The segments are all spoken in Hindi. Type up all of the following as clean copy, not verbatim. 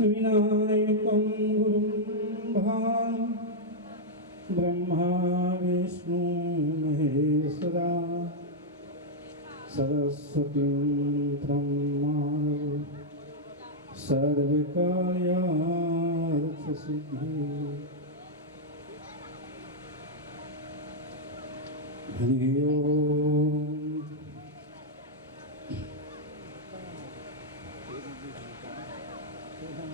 विनायकं गुरुं भां ब्रह्मा विष्णु महेश्वरा सरस्वतीं ब्रह्माणो सर्वकार्यार्थसिद्धिः हरि ओम।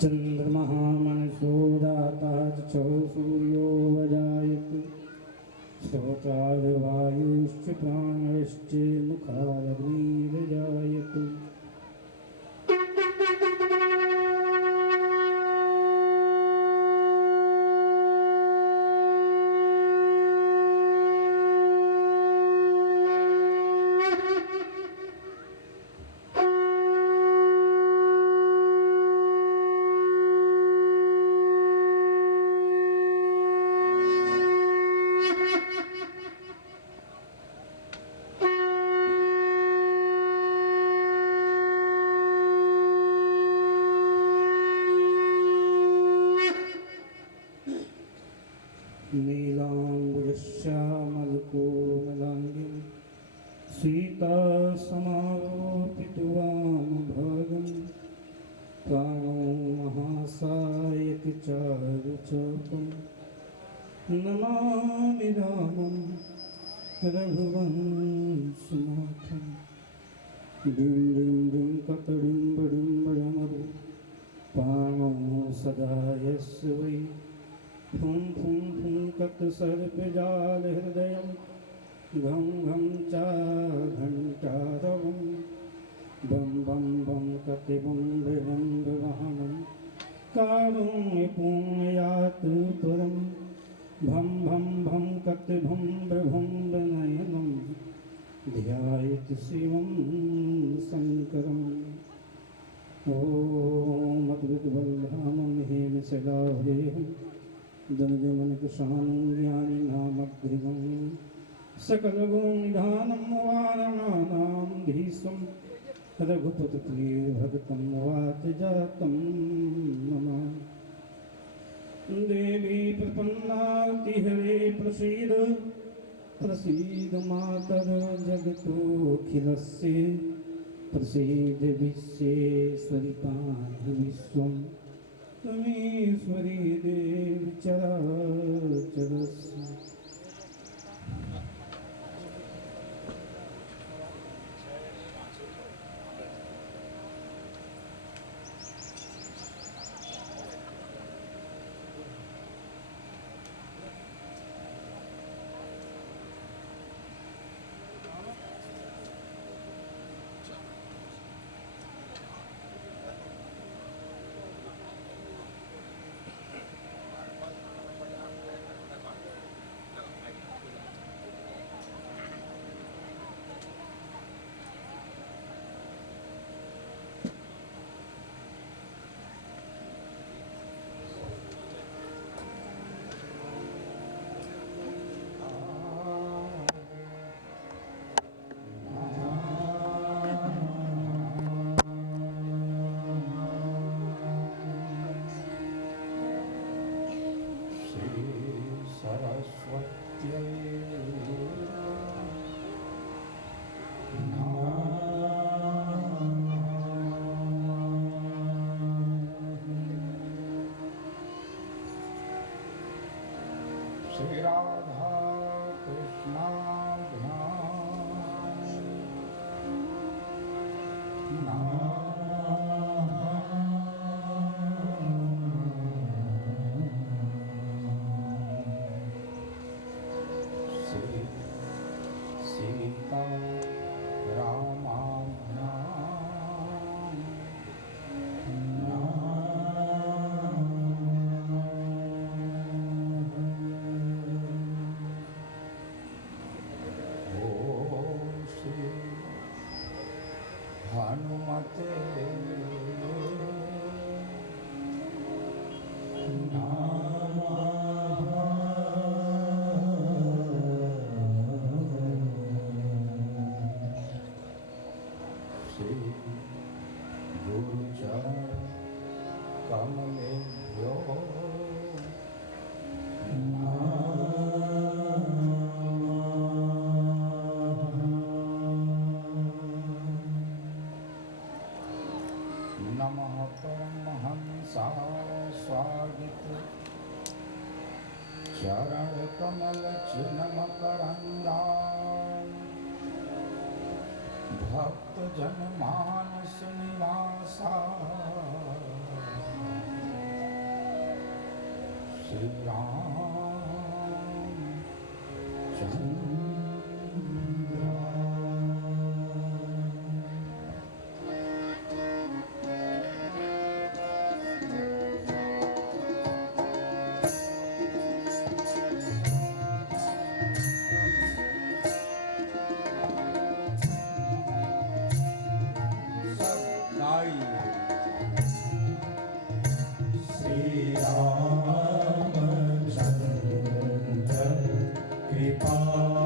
चंद्रमः मनसो दाता च सूर्यो वजायते श्रोत्रार्धवायुश्च प्राणश्च मुखादग्निर्जायते नीलाम्बुजश्यामलकोमलाङ्गीं सीतासमारोपितवामभागं प्राणो महासायकचारुचकं नमामि रामं रघुवंशनाथं डिं डिं डिं कतडिम्बडिम्बडमरु प्राणो सदा यस्य वै फुं फुं फुं कत सर्पजालहृदयं घं घं च घण्टारवं बं बं बं कतिबं बिबं बिवाहनं कारुण्यपुण्यात् परं भं भं भं कतिभं बिभं विनयनं ध्यायेत् शिवं शङ्करम् ॐ अद्वैतबलधामं हेमशिलाभेहं दमदमनकुशानं ज्ञानिनामग्रिवं सकलगुणनिधानं वारणानां धीशं रघुपतिप्रियभक्तं वातजातं नमः देवी प्रपन्नार्तिहरे प्रसीद प्रसीद मातर जगतोऽखिलस्य प्रसीद विश्वेश्वरि पाहि विश्वं त्वमीश्वरी देवी चराचरस्य श्री राधा कृष्णा श्री सीता रामाज्ञा हनुमते श्री गुरुचरण कमलेभ्यो नमः परमहंसाय स्वागत चरण कमल चिन्मकरंदा भक्त जन मानस निवासा श्री राम चंद्र। श्री रामचंद्र कृपा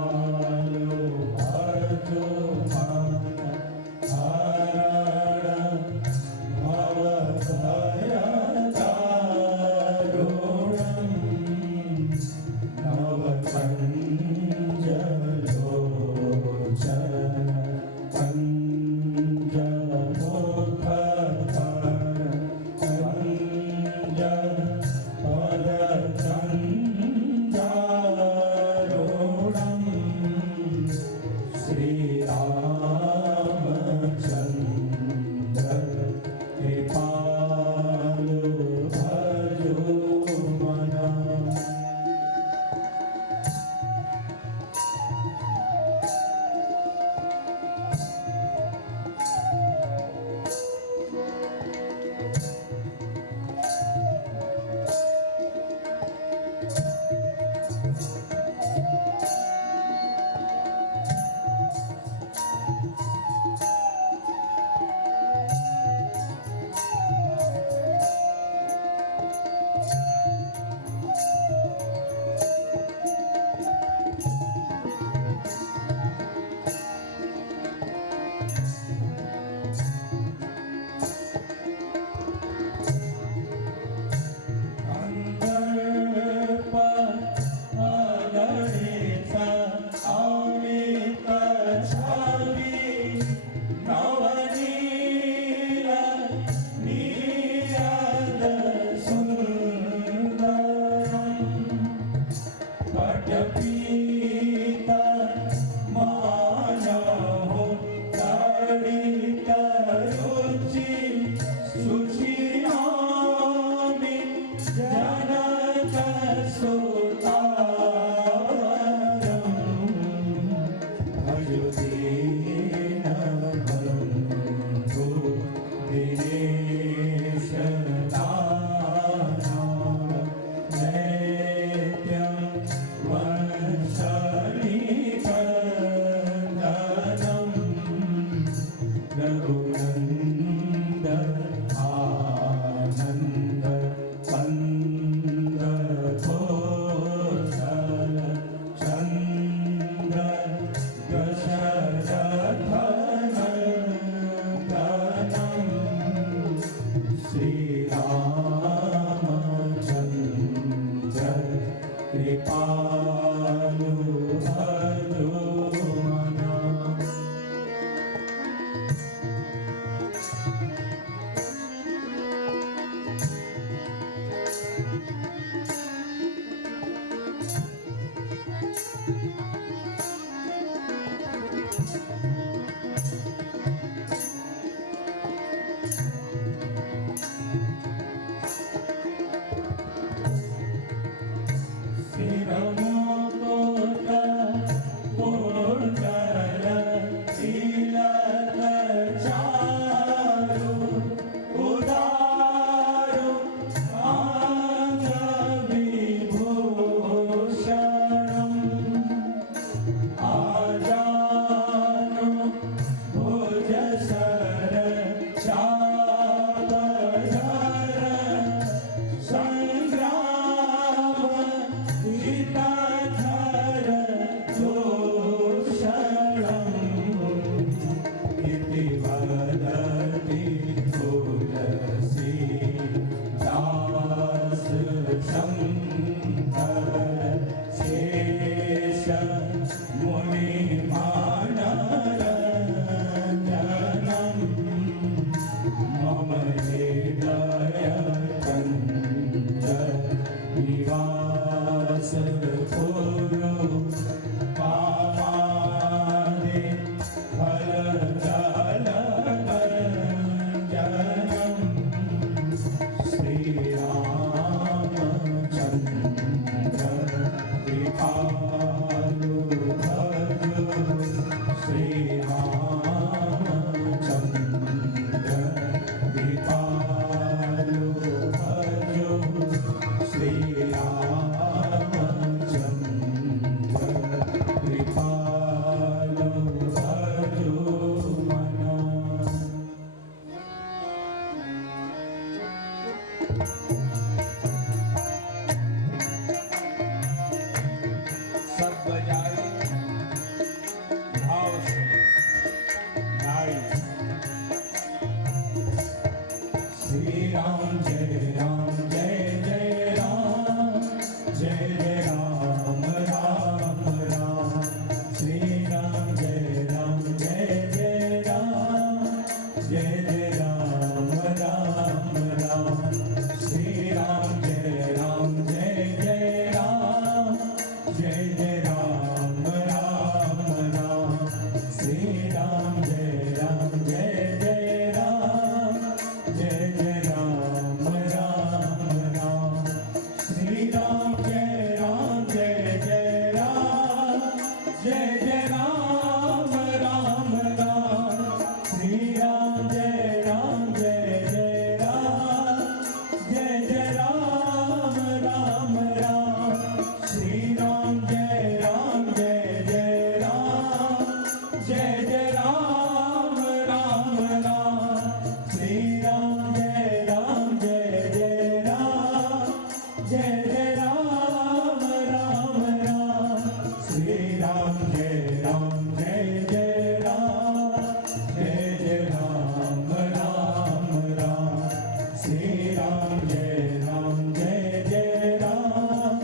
राम जय राम जय जय राम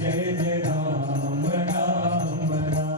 जय जय राम राम राम।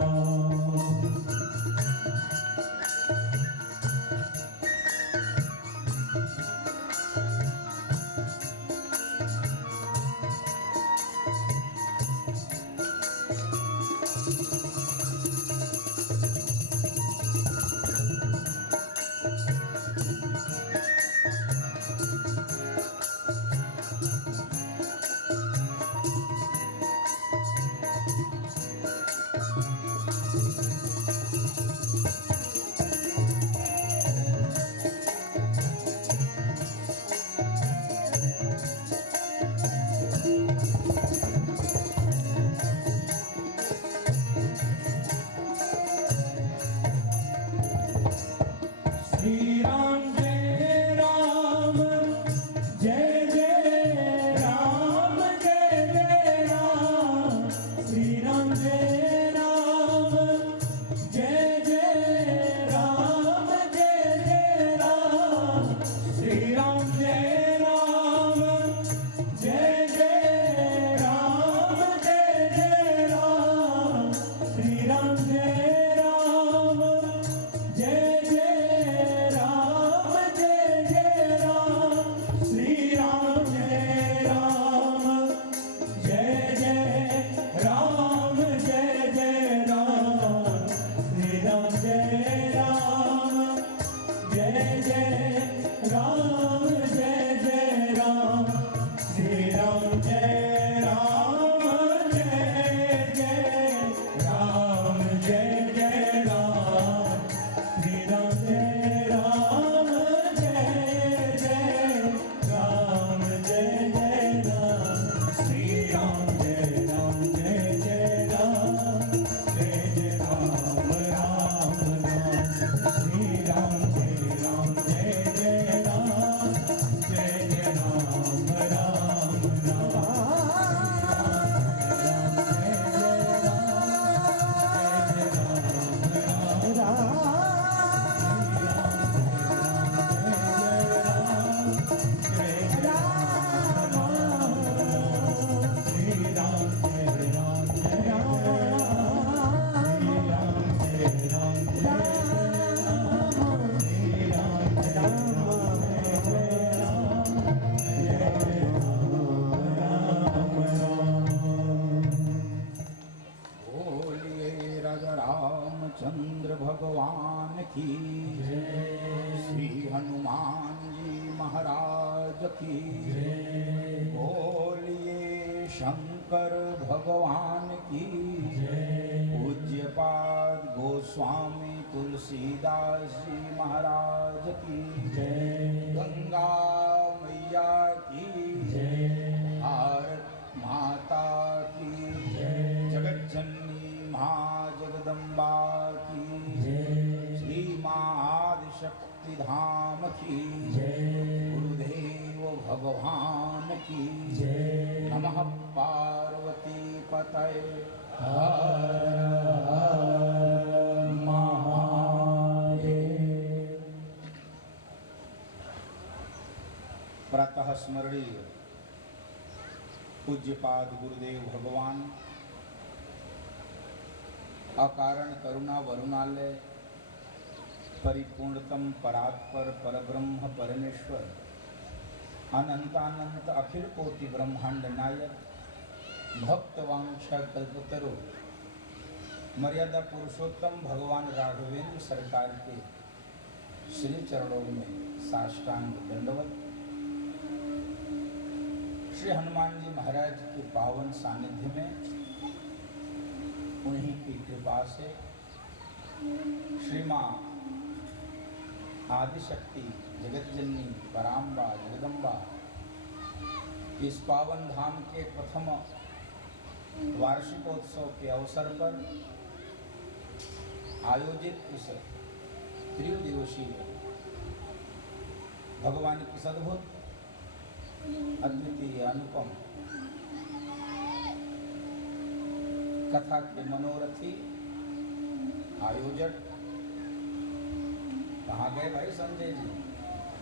श्री राम जय राम जय जय राम जय जय राम। श्री राम जय राम जय जय राम जय जय राम। श्री राम जय राम जय जय राम जय जय राम। श्री राम जय राम जय जय राम जय जय राम। श्री राम जय राम जय जय राम जय जय राम। श्री राम जय राम जय जय राम जय जय राम। श्री राम जय राम जय जय राम जय जय राम। श्री राम जय राम जय जय राम जय जय राम। श्री राम जय राम जय जय राम जय जय राम राम राम। श्री राम जय राम जय जय राम जय जय राम राम बोलिए राजा रामचंद्र भगवान की जय। श्री हनुमान जी महाराज की जय। बोलिए शंकर भगवान की जय। पूज्यपाद गोस्वामी तुलसीदास जी महाराज की जय। गंगा मैया की जय। भारत माता की जय। जगत जननी माँ जगदम्बा की जय। श्री माँ आदिशक्ति धाम की जय। गुरुदेव भगवान की जय। नमः पार्वती पतये हर हर महादेव। प्रातः स्मरणीय पूज्यपाद गुरुदेव भगवान अकारण करुणा वरुणालय परिपूर्णतम परात्पर परब्रह्म परमेश्वर अनंतानंत अखिल कोटि ब्रह्मांड नायक भक्तवांछा कल्पतरु मर्यादा पुरुषोत्तम भगवान राघवेंद्र सरकार के श्री चरणों में साष्टांग दंडवत। श्री हनुमान जी महाराज के पावन सानिध्य में उन्हीं की कृपा से श्री माँ आदिशक्ति जगतजननी पराम्बा जगदम्बा इस पावन धाम के प्रथम वार्षिकोत्सव के अवसर पर आयोजित इस त्रिदिवसीय भगवान की सद्भुत अद्वितीय अनुपम कथा के मनोरथी आयोजक कहाँ गए भाई संजय जी?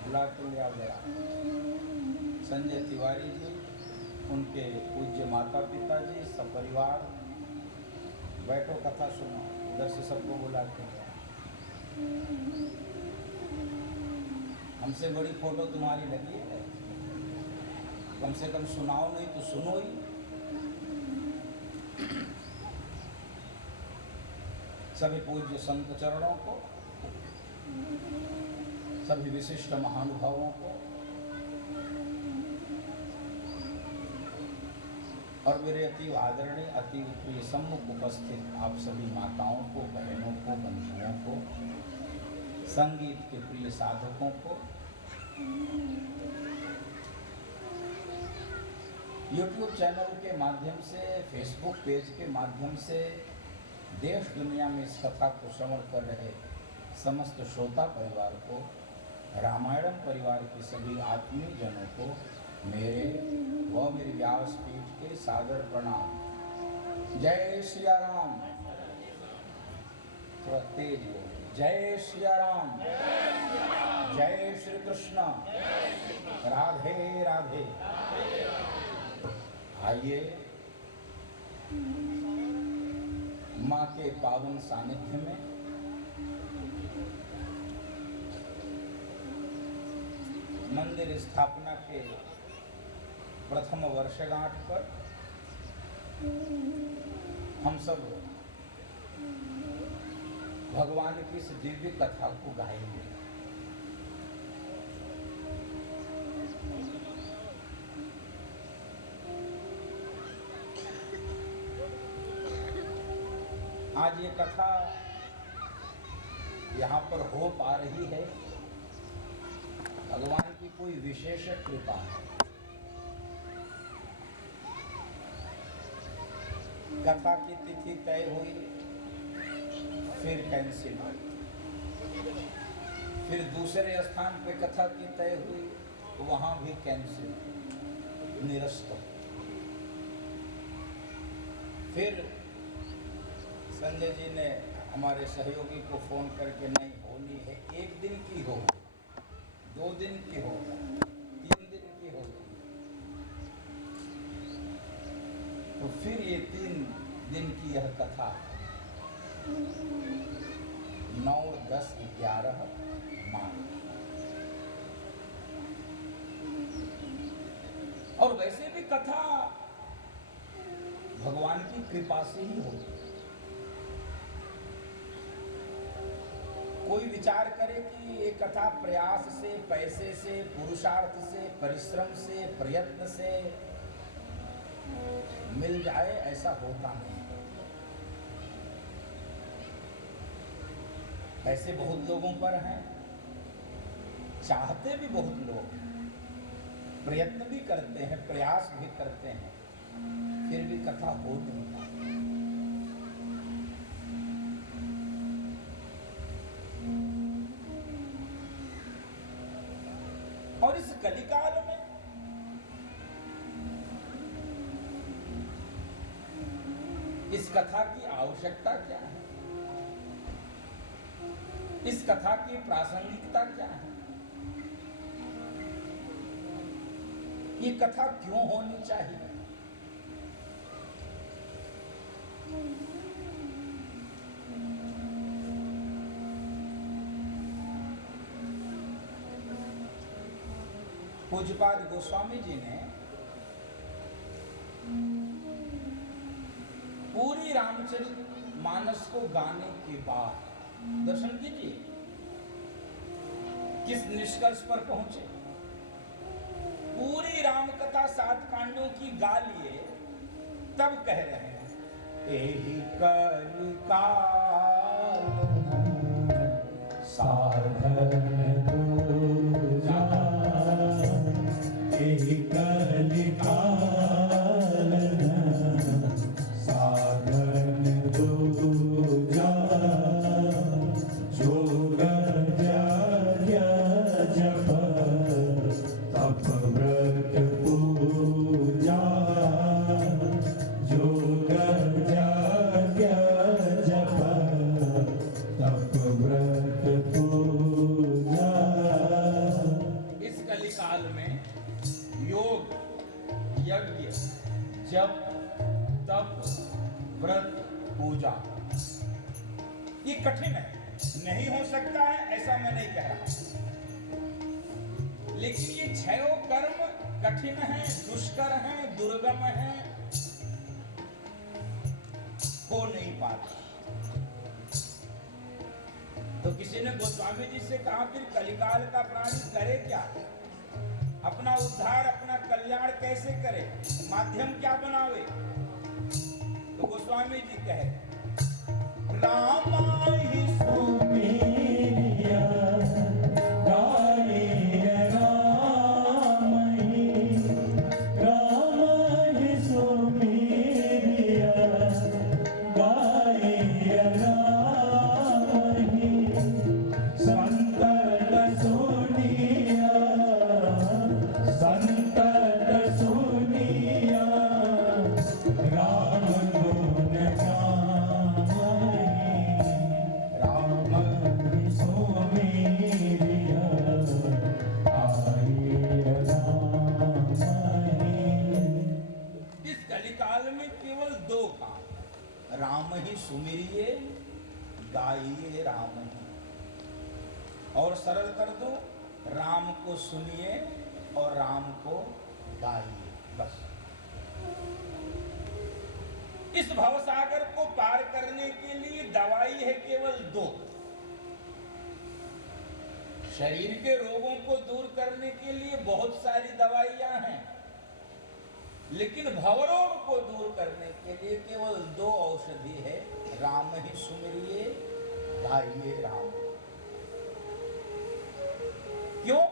बुला के ले आ गया। संजय तिवारी जी, उनके पूज्य माता पिता जी, सपरिवार बैठो कथा सुनो। उधर से सबको बुलाते हैं। हमसे बड़ी फोटो तुम्हारी लगी है, कम से कम सुनाओ, नहीं तो सुनो ही। सभी पूज्य संत चरणों को, सभी विशिष्ट महानुभावों को और मेरे अति आदरणीय, अति प्रिय सम्मुख उपस्थित आप सभी माताओं को, बहनों को, बंधुओं को, संगीत के प्रिय साधकों को, YouTube चैनल के माध्यम से, फेसबुक पेज के माध्यम से देश दुनिया में इस कथा को श्रवण कर रहे समस्त श्रोता परिवार को, रामायणम परिवार के सभी आत्मीय जनों को मेरे व मेरी व्यासपीठ के सादर प्रणाम। जय श्री राम। थोड़ा तेज बोलो। जय श्री राम। जय श्री कृष्ण। राधे राधे। आइए माँ के पावन सानिध्य में मंदिर स्थापना के प्रथम वर्षगांठ पर हम सब भगवान की इस दिव्य कथा को गाएंगे। आज ये कथा यहाँ पर हो पा रही है, भगवान की कोई विशेष कृपा है। कथा की तिथि तय हुई, फिर कैंसिल हुई, फिर दूसरे स्थान पे कथा की तय हुई, वहां भी कैंसिल, निरस्त। फिर संजय जी ने हमारे सहयोगी को फोन करके, नहीं होनी है, 1 दिन की हो, 2 दिन की हो, 3 दिन की हो। तो फिर ये 3 दिन की यह कथा 9, 10, 11 मार्च। और वैसे भी कथा भगवान की कृपा से ही होती। कोई विचार करे कि ये कथा प्रयास से, पैसे से, पुरुषार्थ से, परिश्रम से, प्रयत्न से मिल जाए, ऐसा होता नहीं। पैसे बहुत लोगों पर हैं, चाहते भी बहुत लोग हैं, प्रयत्न भी करते हैं, प्रयास भी करते हैं, फिर भी कथा हो नहीं पाती। और इस कलिकाल में इस कथा की आवश्यकता क्या है, इस कथा की प्रासंगिकता क्या है, ये कथा क्यों होनी चाहिए। पूज्यपाद गोस्वामी जी ने पूरी रामचरित मानस को गाने के बाद, दर्शन कीजिए, किस निष्कर्ष पर पहुंचे। पूरी राम कथा 7 कांडों की गा लिए, तब कह रहे हैं, एहि कलिकाल साधन दूजा, एहि कलिकाल साधन दूजा, जोग जप जप तप व्रत पूजा, जोग जप जप तप व्रत पूजा। योग, यज्ञ, जप, तप, व्रत, पूजा, ये कठिन है, नहीं हो सकता है ऐसा मैं नहीं कह रहा, लेकिन ये छयों कर्म कठिन है, दुष्कर है, दुर्गम है, हो नहीं पाता। तो किसी ने गोस्वामी जी से कहा फिर कलिकाल का प्राणी करे क्या, अपना उद्धार अपना कल्याण कैसे करे, माध्यम क्या बनावे? तो गोस्वामी जी कहे राम ही सुमेरिया गाये राम ही सुमेरिया गाये राम ही संतत सुनिया राम गुण गावई राम सुमेरिया गाये राम ही। इस कलिकाल में केवल दो काम, राम ही सुमिरिए, गाइए राम ही, और सरल कर दो, राम को सुनिए और राम को गाइए, बस। इस भवसागर को पार करने के लिए दवाई है केवल दो, शरीर के रोगों को दूर करने के लिए बहुत सारी दवाइयां हैं, लेकिन भवरोग को दूर करने के लिए केवल दो औषधि है, राम ही सुमिरिए, गाइए राम। क्यों?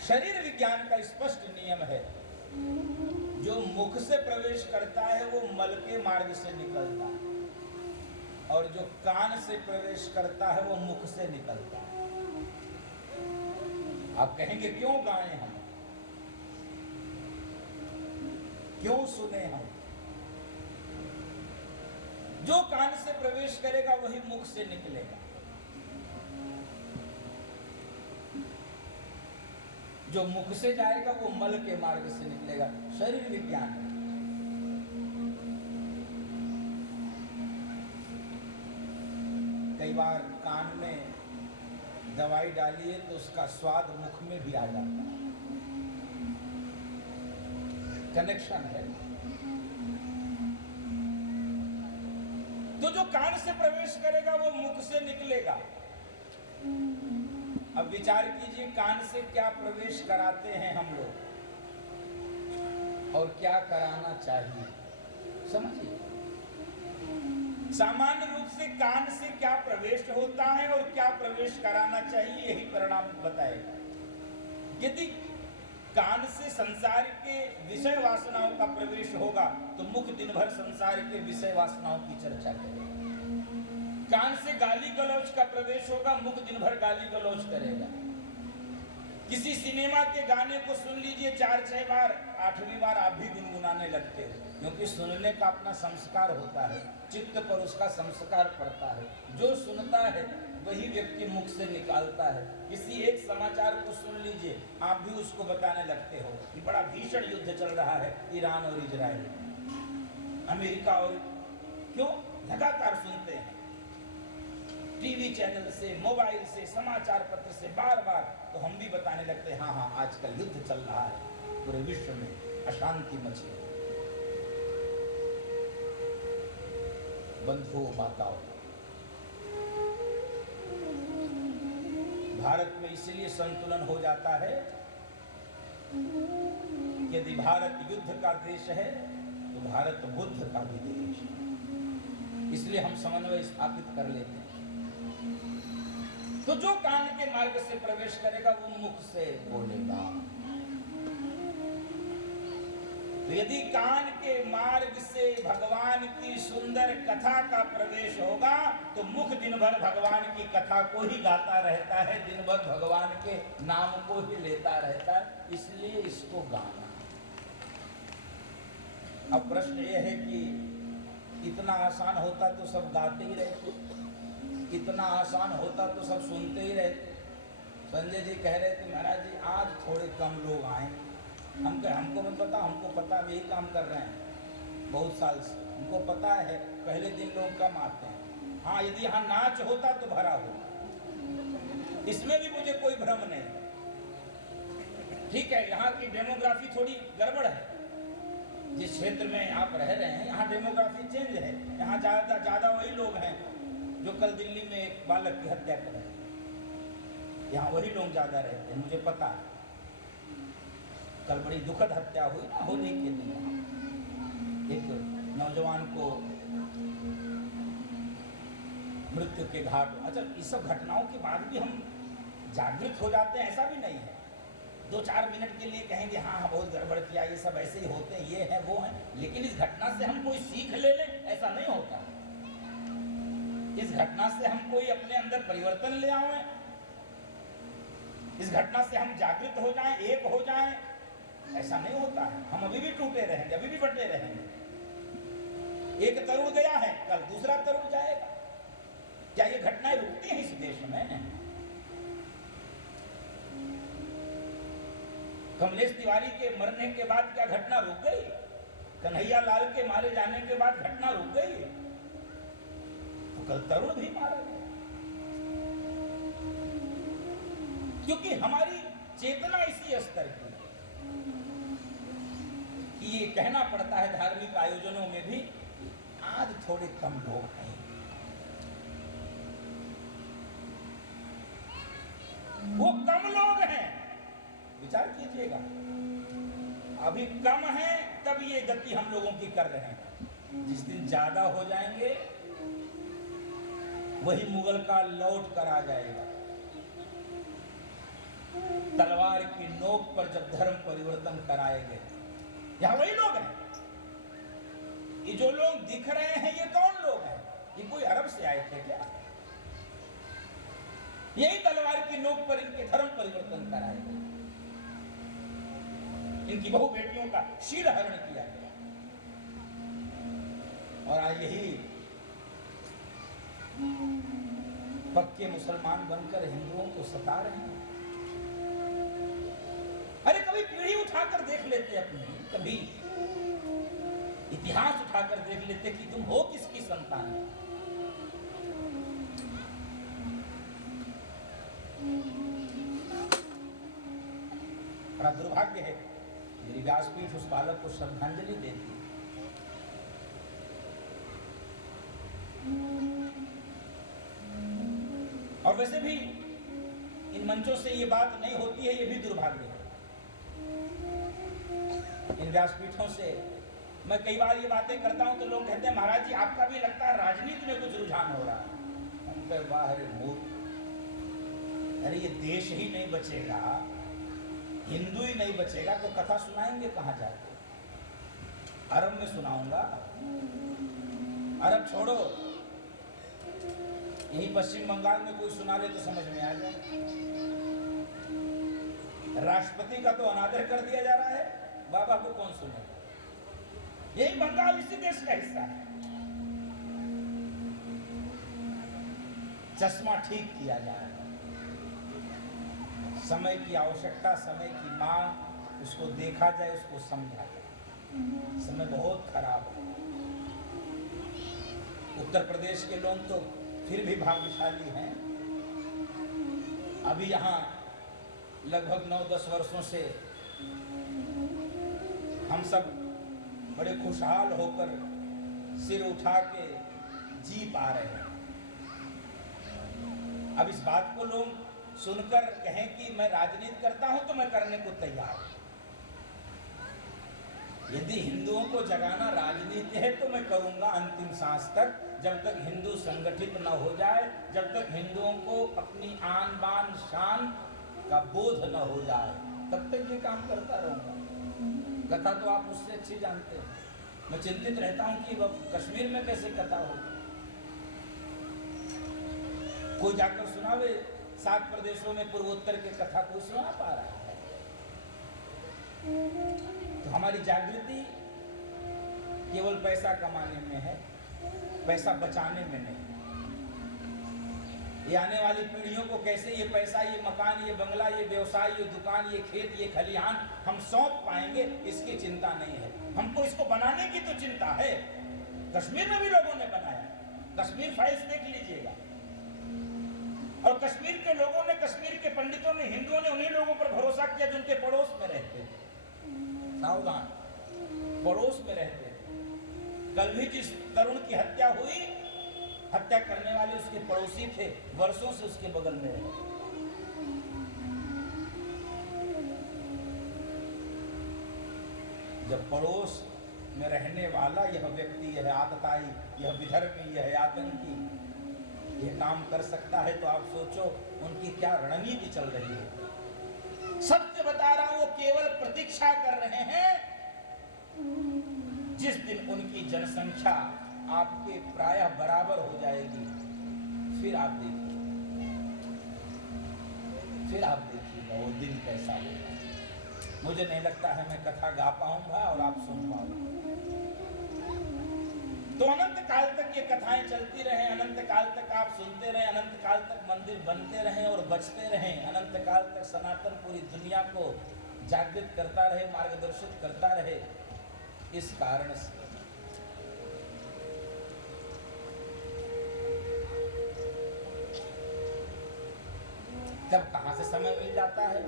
शरीर विज्ञान का स्पष्ट नियम है, जो मुख से प्रवेश करता है वो मल के मार्ग से निकलता है, और जो कान से प्रवेश करता है वो मुख से निकलता है। आप कहेंगे क्यों गाएं हम, क्यों सुने हम? जो कान से प्रवेश करेगा वही मुख से निकलेगा, जो मुख से जाएगा वो मल के मार्ग से निकलेगा। शरीर विज्ञान है। कई बार कान में दवाई डालिए तो उसका स्वाद मुख में भी आ जाता है, कनेक्शन है। तो जो कान से प्रवेश करेगा वो मुख से निकलेगा। अब विचार कीजिए, कान से क्या प्रवेश कराते हैं हम लोग और क्या कराना चाहिए, समझिए। सामान्य रूप से कान से क्या प्रवेश होता है और क्या प्रवेश कराना चाहिए, यही परिणाम बताएगा। यदि कान से संसार के विषय वासनाओं का प्रवेश होगा तो मुख दिन भर संसार के विषय वासनाओं की चर्चा करेगा। कान से गाली गलौज का प्रवेश होगा, मुख दिन भर गाली गलौज करेगा। किसी सिनेमा के गाने को सुन लीजिए 4-6 बार, 8वीं बार आप भी गुनगुनाने लगते हो, क्योंकि सुनने का अपना संस्कार होता है, चित्त पर उसका संस्कार पड़ता है। जो सुनता है वही व्यक्ति मुख से निकालता है। किसी एक समाचार को सुन लीजिए, आप भी उसको बताने लगते हो कि बड़ा भीषण युद्ध चल रहा है ईरान और इजराइल, अमेरिका और, क्यों? लगातार सुनते हैं टीवी चैनल से, मोबाइल से, समाचार पत्र से, बार बार, तो हम भी बताने लगते हैं हाँ आजकल युद्ध चल रहा है, पूरे विश्व में अशांति मची है। बंधुओं बाताओं, भारत में इसलिए संतुलन हो जाता है, यदि भारत युद्ध का देश है तो भारत बुद्ध का भी देश है, इसलिए हम समन्वय स्थापित कर लेते हैं। तो जो कान के मार्ग से प्रवेश करेगा वो मुख से बोलेगा। तो यदि कान के मार्ग से भगवान की सुंदर कथा का प्रवेश होगा तो मुख दिन भर भगवान की कथा को ही गाता रहता है, दिन भर भगवान के नाम को ही लेता रहता है, इसलिए इसको गाना। अब प्रश्न यह है कि इतना आसान होता तो सब गाते ही रहते, इतना आसान होता तो सब सुनते ही रहते, संजय जी कह रहे थे महाराज जी आज थोड़े कम लोग आए। हमको मत पता, हमको पता, हम यही काम कर रहे हैं बहुत साल से, हमको पता है पहले दिन लोग कम आते हैं। हाँ, यदि यहाँ नाच होता तो भरा होता, इसमें भी मुझे कोई भ्रम नहीं। ठीक है, यहाँ की डेमोग्राफी थोड़ी गड़बड़ है, जिस क्षेत्र में आप रह रहे हैं यहाँ डेमोग्राफी चेंज है। यहाँ ज़्यादा वही लोग हैं जो कल दिल्ली में एक बालक की हत्या कर रहे हैं, यहाँ वही लोग ज़्यादा रहते हैं, मुझे पता है। कल बड़ी दुखद हत्या हुई ना होली के दिन, एक नौजवान को मृत्यु के घाट। अच्छा, इस सब घटनाओं के बाद भी हम जागृत हो जाते हैं ऐसा भी नहीं है। 2-4 मिनट के लिए कहेंगे हाँ बहुत गड़बड़ किया, ये सब ऐसे ही होते हैं, ये है वो है, लेकिन इस घटना से हम कोई सीख ले लें ऐसा नहीं होता। इस घटना से हम कोई अपने अंदर परिवर्तन ले आए, इस घटना से हम जागृत हो जाएं, एक हो जाएं, ऐसा नहीं होता है। हम अभी भी टूटे रहेंगे, अभी भी बटे रहेंगे। एक तरुण गया है, कल दूसरा तरुण जाएगा। क्या ये घटनाएं रुकती हैं इस देश में? कमलेश तिवारी के मरने के बाद क्या घटना रुक गई? कन्हैया लाल के मारे जाने के बाद घटना रुक गई? तो कल तरुण भी मारा गया, क्योंकि हमारी चेतना इसी स्तर की है कि ये कहना पड़ता है धार्मिक आयोजनों में भी आज थोड़े कम लोग हैं। वो कम लोग हैं, विचार कीजिएगा। अभी कम है तब ये गति हम लोगों की कर रहे हैं। जिस दिन ज्यादा हो जाएंगे वही मुगल का लौट कर आ जाएगा। तलवार की नोक पर जब धर्म परिवर्तन कराए गए, यहां वही लोग हैं। ये जो लोग दिख रहे हैं ये कौन लोग हैं? ये कोई अरब से आए थे क्या? यही तलवार की नोक पर इनके धर्म परिवर्तन कराए गए, इनकी बहु बेटियों का शील हरण किया गया, और आज यही पक्के मुसलमान बनकर हिंदुओं को सता रहे हैं। अरे कभी पीढ़ी उठाकर देख लेते अपनी, कभी इतिहास उठाकर देख लेते कि तुम हो किसकी संतान। बड़ा दुर्भाग्य है, मेरी व्यासपीठ उस बालक को श्रद्धांजलि देती है। और वैसे भी इन मंचों से ये बात नहीं होती है, ये भी दुर्भाग्य है। इन व्यासपीठों से मैं कई बार ये बातें करता हूं तो लोग कहते हैं महाराज जी आपका भी लगता है राजनीति में कुछ रुझान हो रहा है। हम कहे वाह रे मूर्ख, अरे ये देश ही नहीं बचेगा, हिंदू ही नहीं बचेगा तो कथा सुनाएंगे कहाँ जाके? अरब में सुनाऊंगा? अरब छोड़ो, यही पश्चिम बंगाल में कोई सुना ले तो समझ में आ जाए। राष्ट्रपति का तो अनादर कर दिया जा रहा है, बाबा को कौन सुनेगा? यही बंगाल इसी देश का हिस्सा है। चश्मा ठीक किया जाए, समय की आवश्यकता, समय की मांग, उसको देखा जाए, उसको समझा जाए। समय बहुत खराब है। उत्तर प्रदेश के लोग तो फिर भी भाग्यशाली हैं। अभी यहाँ लगभग 9-10 वर्षों से हम सब बड़े खुशहाल होकर सिर उठा के जी पा रहे हैं। अब इस बात को लोग सुनकर कहें कि मैं राजनीति करता हूं तो मैं करने को तैयार हूं। यदि हिंदुओं को जगाना राजनीति है तो मैं करूंगा अंतिम सांस तक। जब तक हिंदू संगठित न हो जाए, जब तक हिंदुओं को अपनी आन बान शान का बोध न हो जाए, तब तक ये काम करता रहूंगा। कथा तो आप मुझसे अच्छी जानते हैं। मैं चिंतित रहता हूं कि वह कश्मीर में कैसे कथा हो। कोई जाकर सुनावे, 7 प्रदेशों में पूर्वोत्तर के कथा कोई सुना पा रहा है? तो हमारी जागृति केवल पैसा कमाने में है, पैसा बचाने में नहीं। ये आने वाली पीढ़ियों को कैसे ये पैसा, ये मकान, ये बंगला, ये व्यवसाय, ये दुकान, ये खेत, ये खलिहान हम सौंप पाएंगे, इसकी चिंता नहीं है। हमको इसको बनाने की तो चिंता है। कश्मीर में भी लोगों ने बनाया, कश्मीर फाइल्स देख लीजिएगा। और कश्मीर के लोगों ने, कश्मीर के पंडितों ने, हिंदुओं ने उन्हीं लोगों पर भरोसा किया जिनके पड़ोस में रहते थे। सावधान, पड़ोस में रहते थे। कल भी जिस तरुण की हत्या हुई, हत्या करने वाले उसके पड़ोसी थे, वर्षों से उसके बगल में रहे। जब पड़ोस में रहने वाला यह व्यक्ति, यह आतताई, यह विधर्मी, यह आतंकी ये काम कर सकता है, तो आप सोचो उनकी क्या रणनीति चल रही है। सत्य बता रहा हूं, वो केवल प्रतीक्षा कर रहे हैं जिस दिन उनकी जनसंख्या आपके प्रायः बराबर हो जाएगी, फिर आप देखिएगा वो दिन कैसा होगा। मुझे नहीं लगता है मैं कथा गा पाऊंगा और आप सुन पाओगे। तो अनंत काल तक ये कथाएं चलती रहें, अनंत काल तक आप सुनते रहें, अनंत काल तक मंदिर बनते रहें और बचते रहें, अनंत काल तक सनातन पूरी दुनिया को जागृत करता रहे, मार्गदर्शित करता रहे। इस कारण से जब कहां से समय मिल जाता है,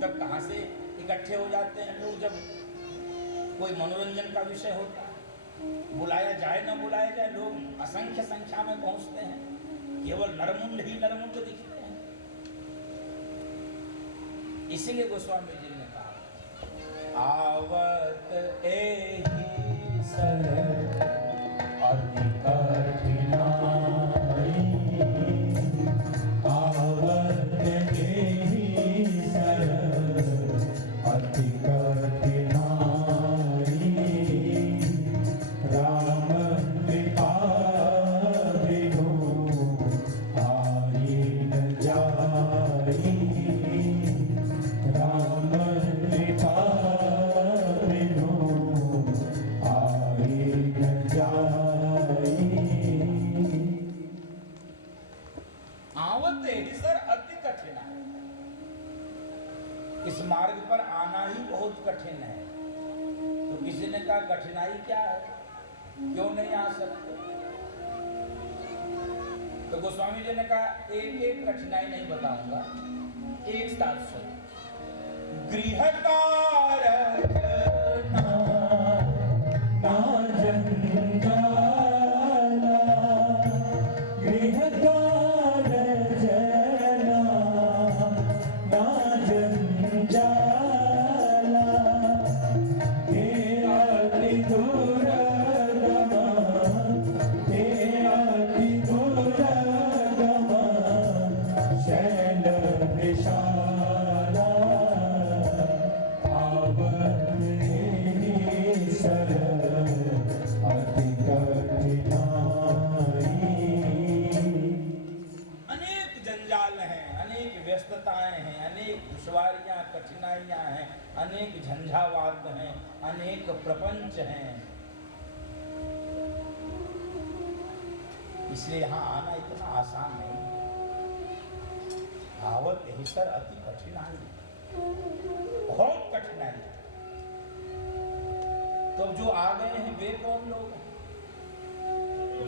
जब कहां से इकट्ठे हो जाते हैं लोग, जब कोई मनोरंजन का विषय होता है, बुलाया जाए न बुलाया जाए, लोग असंख्य संख्या में पहुंचते हैं, केवल नरमुंड ही नरमुंड दिखते हैं। इसीलिए गोस्वामी जी ने कहा, आवत एहि सरल अति कठिनाई, आवत एहि सरल अति कठिनाई, राम कृपा बिनु आइ न जाई, राम कृपा बिनु आइ न जाई। आवत एहि सर अति कठिन है। इस मार्ग पर आना ही बहुत कठिन है। तो किसी ने कहा कठिनाई क्या है, क्यों नहीं आ सकते? तो गोस्वामी जी ने कहा एक एक कठिनाई नहीं बताऊंगा, एक साथ सुनो। गृहकार ना जंजाला, गृहकार जना ना जंजाला, हे अति दुर्गम, हे अति दुर्गम, शैल विशाला, आवत एहि सरल अति कठिनाई। अनेक जंजाल हैं, अनेक व्यस्तताएं हैं, अनेक दुश्वारियां, कठिनाइयां हैं, अनेक झंझावात हैं, अनेक प्रपंच हैं। इसलिए यहाँ आना इतना आसान नहीं। आवत एहि सर अति कठिनाई, बहुत कठिनाई। तो जो आ गए हैं वे कौन लोग हैं?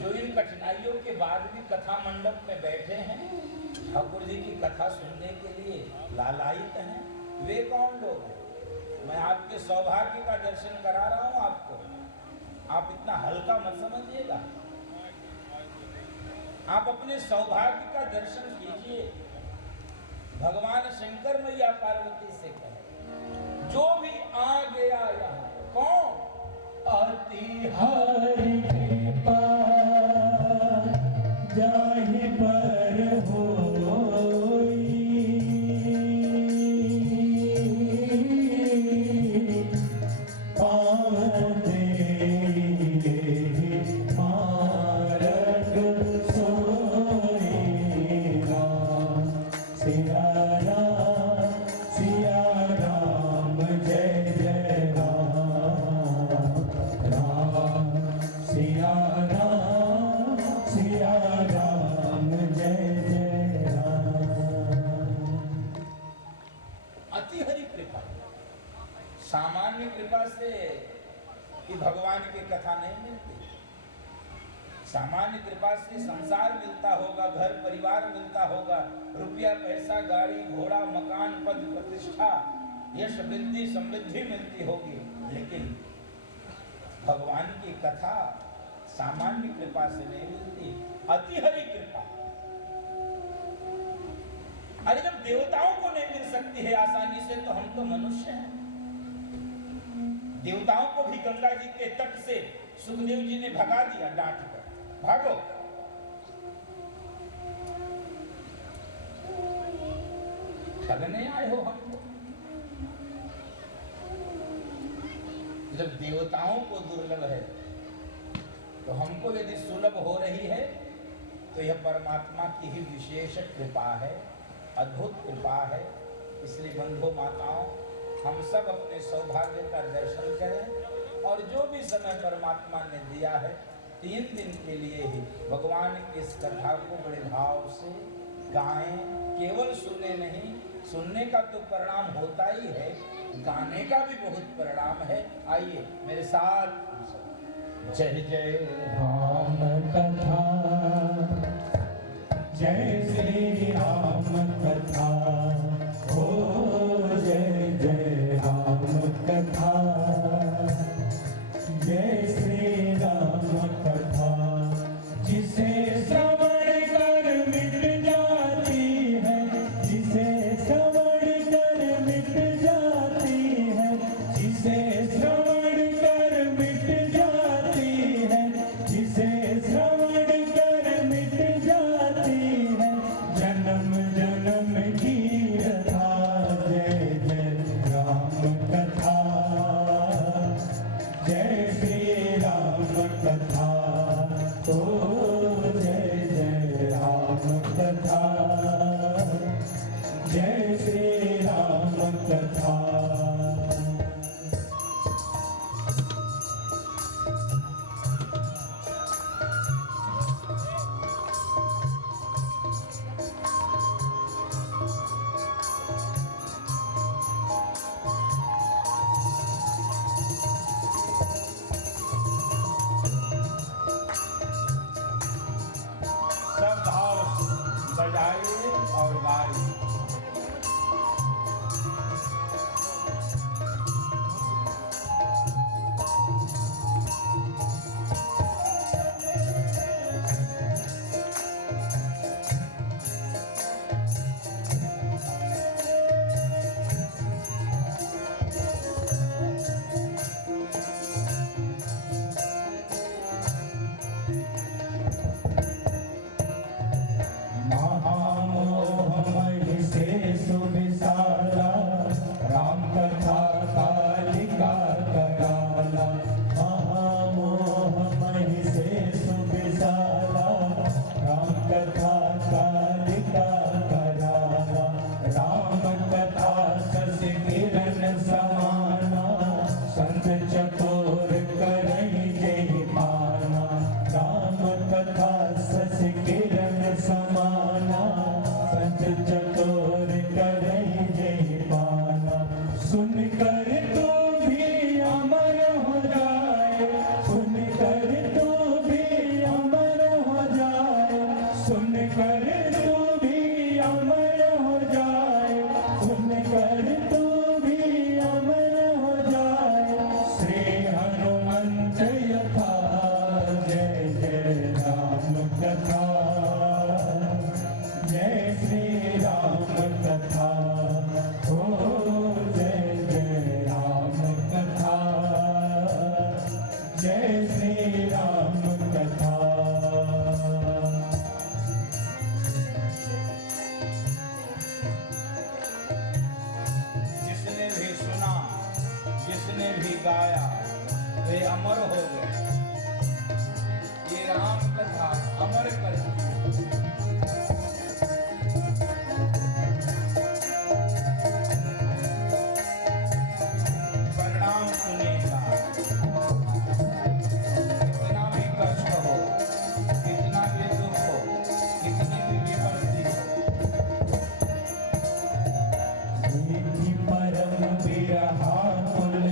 जो इन कठिनाइयों के बाद भी कथा मंडप में बैठे हैं, ठाकुर जी की कथा सुनने के लिए लालायित हैं, वे कौन लोग हैं? मैं आपके सौभाग्य का दर्शन करा रहा हूं आपको, आप इतना हल्का मत समझिएगा। आप अपने सौभाग्य का दर्शन कीजिए। भगवान शंकर मैया पार्वती से कहे, जो भी आ गया यहाँ, कौन? अति हरि कृपा जाहि पर होई, पावन देहि मारग सोई, राम सिया राम सिया राम सामान्य कृपा से कि भगवान की कथा नहीं मिलती। सामान्य कृपा से संसार मिलता होगा, घर परिवार मिलता होगा, रुपया पैसा गाड़ी घोड़ा मकान पद प्रतिष्ठा यश वृद्धि समृद्धि मिलती होगी, लेकिन भगवान की कथा सामान्य कृपा से नहीं मिलती, अतिहरि कृपा। अरे जब देवताओं को नहीं मिल सकती है आसानी से, तो हम तो मनुष्य हैं। देवताओं को भी गंगा जी के तट से सुखदेव जी ने भगा दिया, डांट कर, भागो। ठगने आए हो हमको। जब देवताओं को दुर्लभ है तो हमको यदि सुलभ हो रही है तो यह परमात्मा की ही विशेष कृपा है, अद्भुत कृपा है। इसलिए बंधु माताओं, हम सब अपने सौभाग्य का दर्शन करें और जो भी समय परमात्मा ने दिया है 3 दिन के लिए ही भगवान की इस कथा को बड़े भाव से गाएं। केवल सुने नहीं, सुनने का तो परिणाम होता ही है, गाने का भी बहुत परिणाम है। आइए मेरे साथ, जय जय राम कथा, जय श्री राम कथा, ओ जय जय राम कथा, जय श्री राम कथा। जिसे श्रवण कर मिट जाती है, जिसे श्रवण कर मिट जाती है, जिसे श्रवण कर मिट जाती है, जिसे श्रवण कर मिट जाती है, जन्म जन्म की रथा। जय जय राम कथा, जय श्री राम कथा, ओ जय जय राम कथा, जय श्री राम कथा। सब भाव बजाइए और गाइए। महामोहमय से सुविशाला, राम कथा कालिका कराला। महामोहमय से सुविशाला, राम कथा कालिका कराला। राम कथा सस किरण समाना, संत चकोर करई जय पाना। राम कथा सस किरण समाना, संत चकोर करई जय पाना। सुनकर तू भी अमर हो जाए, सुनकर तू भी अमर हो जाए, सुनकर तू भी अमर हो जाए, सुनकर तू भी अमर हो जाए। श्री हनुमंत यथा, जय जय राम कथा, जय श्री राम कथा, ओ जय जय राम कथा, जय श्री राम कथा। जिसने भी सुना, जिसने भी गाया, वे अमर हो गए। ये राम कथा अमर कर दी। परिणाम सुनेगा, कितना भी कष्ट हो, कितना भी दुख हो, कितनी भी विपत्ति हो, परम बिरहा कुल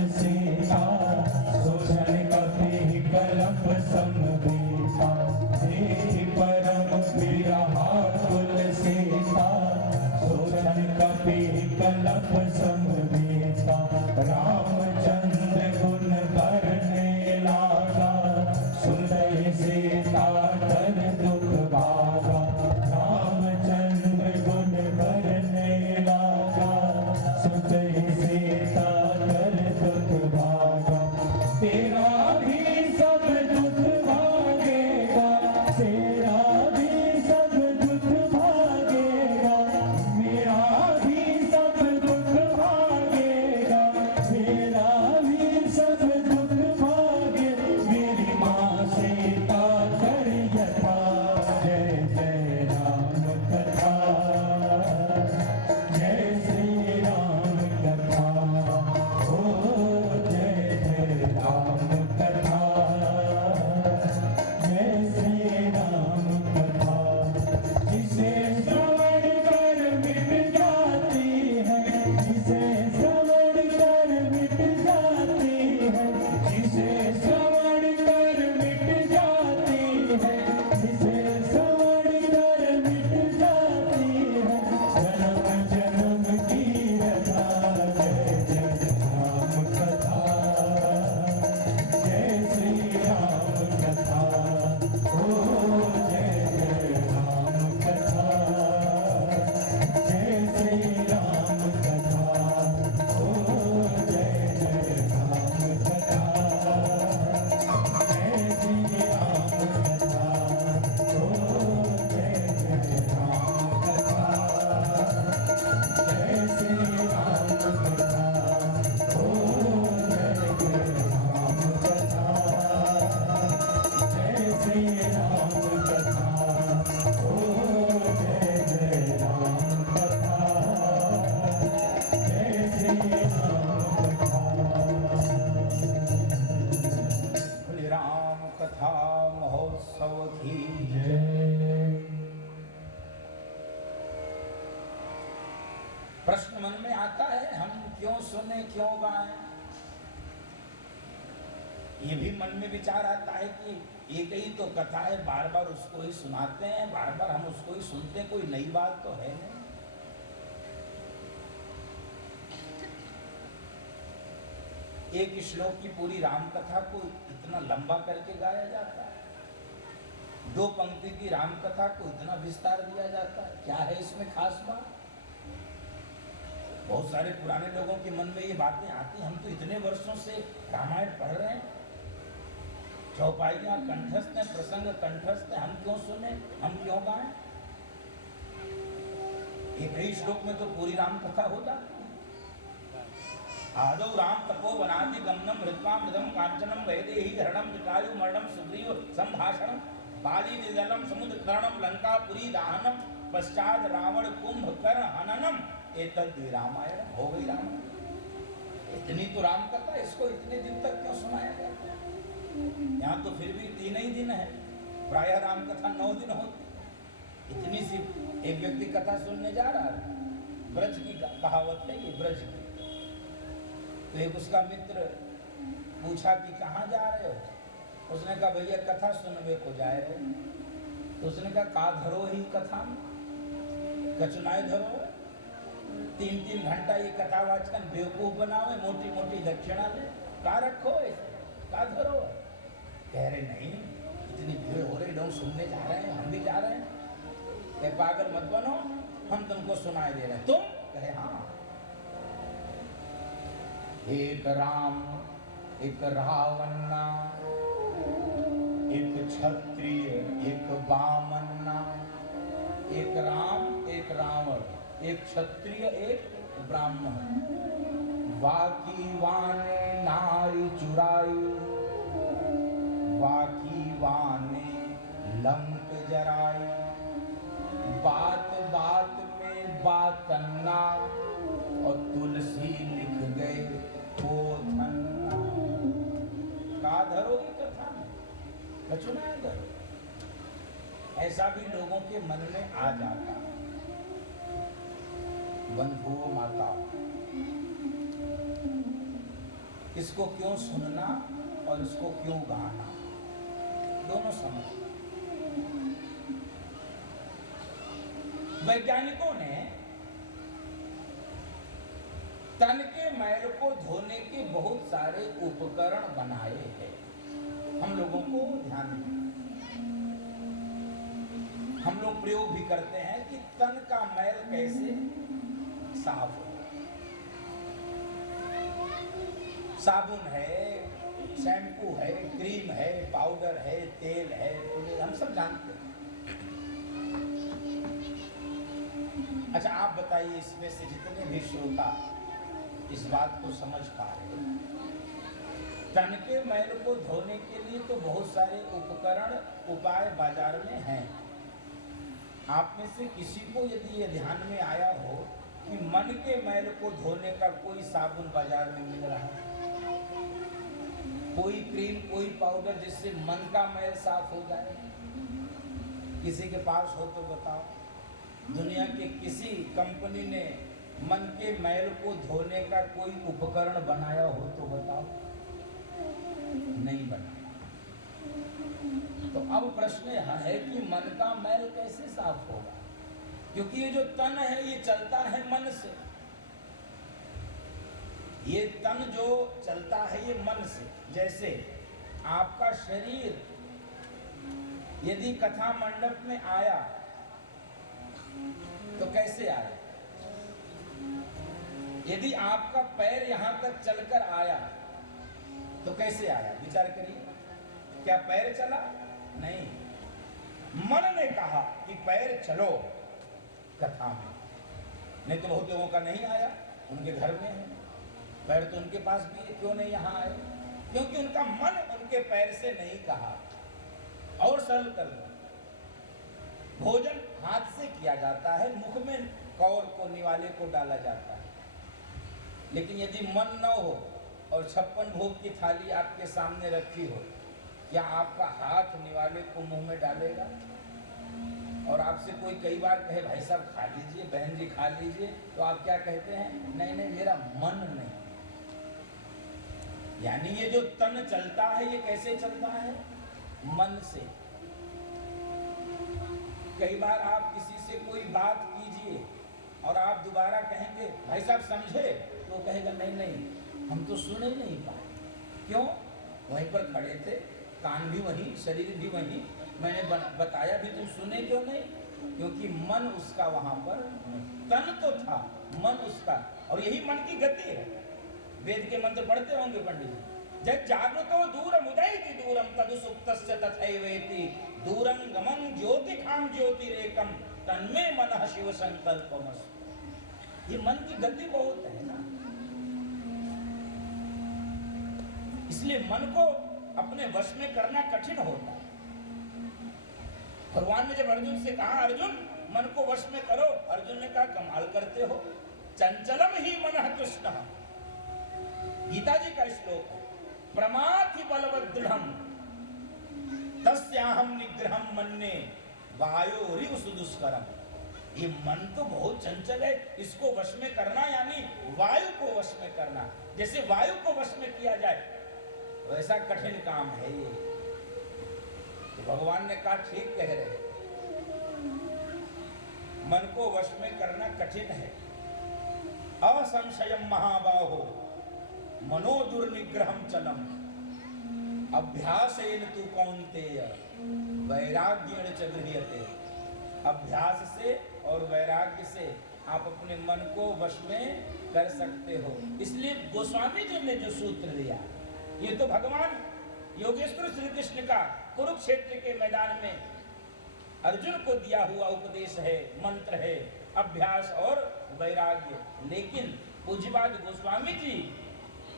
क्यों गाएं? ये भी मन में विचार आता है कि एक ही तो कथा है, बार बार उसको ही सुनाते हैं, बार बार हम उसको ही सुनते हैं, कोई नई बात तो है नहीं। एक श्लोक की पूरी राम कथा को इतना लंबा करके गाया जाता है, 2 पंक्ति की राम कथा को इतना विस्तार दिया जाता है, क्या है इसमें खास बात? बहुत सारे पुराने लोगों के मन में ये बातें आती, हम तो इतने वर्षों से रामायण पढ़ रहे हैं, चौपाइयाँ कंठस्थ हैं, प्रसंग कंठस्थ हैं, हम क्यों सुने, हम क्यों गाएं? एक ही श्लोक में तो पूरी राम कथा हो जाती है। आदौ राम तपो वनादि गमनम हृत्वा मृदम कांचनम वैदेही हरणम जटायु मरणम सुग्रीव संभाषणम बाली निजलम समुद्र तरणम लंकापुरी दाहनम पश्चात रावण कुंभकर्ण हननम एतद् रामायण। हो गई रामायण। इतनी तो राम कथा, इसको इतने दिन तक क्यों सुनाया गया? यहाँ तो फिर भी 3 ही दिन है, प्रायः राम कथा 9 दिन होती। इतनी सी एक व्यक्ति कथा सुनने जा रहा है, ब्रज की कहावत है ये, ब्रज की। तो एक उसका मित्र पूछा कि कहाँ जा रहे हो? उसने कहा भैया कथा सुनने को जा रहे। तो उसने कहा का धरो ही कथा में, कचनाए धरो, 3-3 घंटा ये कथा वाचकन बेवकूफ बनाओ, मोटी मोटी दक्षिणा ले, का रखो का धरो? कह रहे नहीं, इतनी भीड़ हो रही, लोग सुनने जा रहे हैं, हम भी जा रहे हैं। कहे पागल मत बनो, हम तुमको सुनाई दे रहे हैं। तुम? कहे हाँ। एक राम एक रावन्ना, एक क्षत्रिय एक बामन्ना। एक राम एक रावण, एक क्षत्रिय एक ब्राह्मण। वाकी वाने नारी चुराई, वाकी वाने लंक जराई। बात बात में बातन्ना, और तुलसी लिख गए पोथन्ना। का धरो की कथा में, कचुना धरो। ऐसा भी लोगों के मन में आ जाता है। बंधुओं माता, इसको क्यों सुनना और इसको क्यों गाना, दोनों समझ। वैज्ञानिकों ने तन के मैल को धोने के बहुत सारे उपकरण बनाए हैं। हम लोगों को ध्यान दें, हम लोग प्रयोग भी करते हैं कि तन का मैल कैसे साफ हो। साबुन है, शैम्पू है, क्रीम है, पाउडर है, तेल है, हम सब जानते हैं। अच्छा आप बताइए, इसमें से जितने भी श्रोता इस बात को समझ पा रहे हैं, तन के मैल को धोने के लिए तो बहुत सारे उपकरण उपाय बाजार में हैं। आप में से किसी को यदि ये ध्यान में आया हो कि मन के मैल को धोने का कोई साबुन बाजार में मिल रहा है, कोई क्रीम, कोई पाउडर जिससे मन का मैल साफ हो जाए, किसी के पास हो तो बताओ। दुनिया के किसी कंपनी ने मन के मैल को धोने का कोई उपकरण बनाया हो तो बताओ। नहीं बनाया। तो अब प्रश्न यह है कि मन का मैल कैसे साफ होगा, क्योंकि ये जो तन है ये चलता है मन से। ये तन जो चलता है ये मन से। जैसे आपका शरीर यदि कथा मंडप में आया तो कैसे आया? यदि आपका पैर यहां तक चलकर आया तो कैसे आया? विचार करिए, क्या पैर चला? नहीं, मन ने कहा कि पैर चलो कथा में। नहीं तो बहुत लोगों का नहीं आया, उनके घर में है पैर, तो उनके पास भी है, क्यों नहीं यहाँ आए? क्योंकि उनका मन उनके पैर से नहीं कहा। और सरल कर दो, भोजन हाथ से किया जाता है, मुख में कौर को निवाले को डाला जाता है। लेकिन यदि मन न हो और 56 भोग की थाली आपके सामने रखी हो, क्या आपका हाथ निवाले को मुंह में डालेगा? और आपसे कोई कई बार कहे भाई साहब खा लीजिए, बहन जी खा लीजिए, तो आप क्या कहते हैं? नहीं नहीं, मेरा मन नहीं। यानी ये जो तन चलता है ये कैसे चलता है? मन से। कई बार आप किसी से कोई बात कीजिए और आप दोबारा कहेंगे भाई साहब समझे, तो वो कहेगा नहीं नहीं हम तो सुन ही नहीं पाए। क्यों? वहीं पर खड़े थे, कान भी वहीं, शरीर भी वहीं, मैंने बताया भी, तुम सुने क्यों नहीं? क्योंकि मन उसका वहां पर, तन तो था, मन उसका। और यही मन की गति है। वेद के मंत्र पढ़ते होंगे पंडित जी। जब जागृतो दूरम उदयति दूरम तदु सुप्तस्य तथैवेति दूरं गमं ज्योतिखां ज्योतिरेकम तन्मे मनः शिव संकल्पमस्तु। ये मन की गति बहुत है ना, इसलिए मन को अपने वश में करना कठिन होता है। भगवान ने जब अर्जुन से कहा अर्जुन मन को वश में करो, अर्जुन ने कहा कमाल करते हो, चंचलम ही मनः कृष्ण। गीता जी का श्लोक है, प्रमाथि बलवदृढ़ं तस्याहं निग्रहं मन्ये वायोरिव सुदुष्करम्। ये मन तो बहुत चंचल है, इसको वश में करना यानी वायु को वश में करना। जैसे वायु को वश में किया जाए वैसा कठिन काम है ये। तो भगवान ने कहा ठीक कह रहे, मन को वश में करना कठिन है। असंशयम महाबाहो मनो दुर्निग्रहम चलम अभ्यासेन तु कौन्तेय वैराग्येण च गृह्यते। अभ्यास से और वैराग्य से आप अपने मन को वश में कर सकते हो। इसलिए गोस्वामी जी ने जो सूत्र दिया, ये तो भगवान योगेश्वर श्री कृष्ण का कुरुक्षेत्र के मैदान में अर्जुन को दिया हुआ उपदेश है, मंत्र है, अभ्यास और वैराग्य। लेकिन पूज्यपाद गोस्वामी जी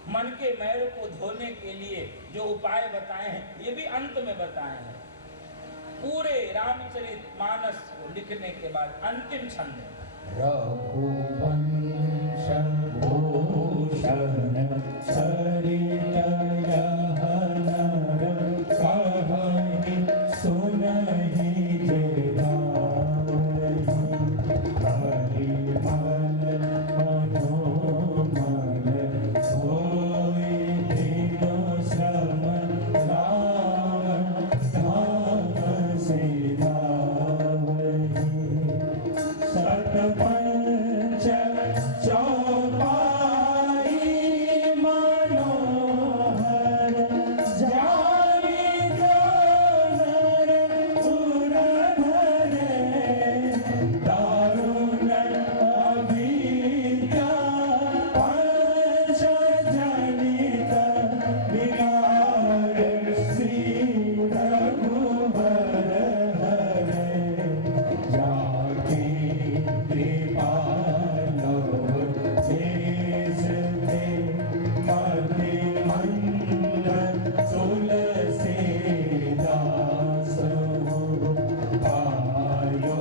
मन के मैल को धोने के लिए जो उपाय बताए हैं ये भी अंत में बताए हैं। पूरे रामचरितमानस को लिखने के बाद अंतिम छंद रघुवंश भूषण सरित नर कहहि सुनहि जे हरि मन मनोमन सोई दीनो श्रमण राम धाम से गावहि। सतपंच चौपाई मनोहर जाई नर उरधरे दारुण अविद्या पंच जनित विकार श्री रघुवर हरे जाके कृपालो देश दे मति मंद तुलसी दास आयो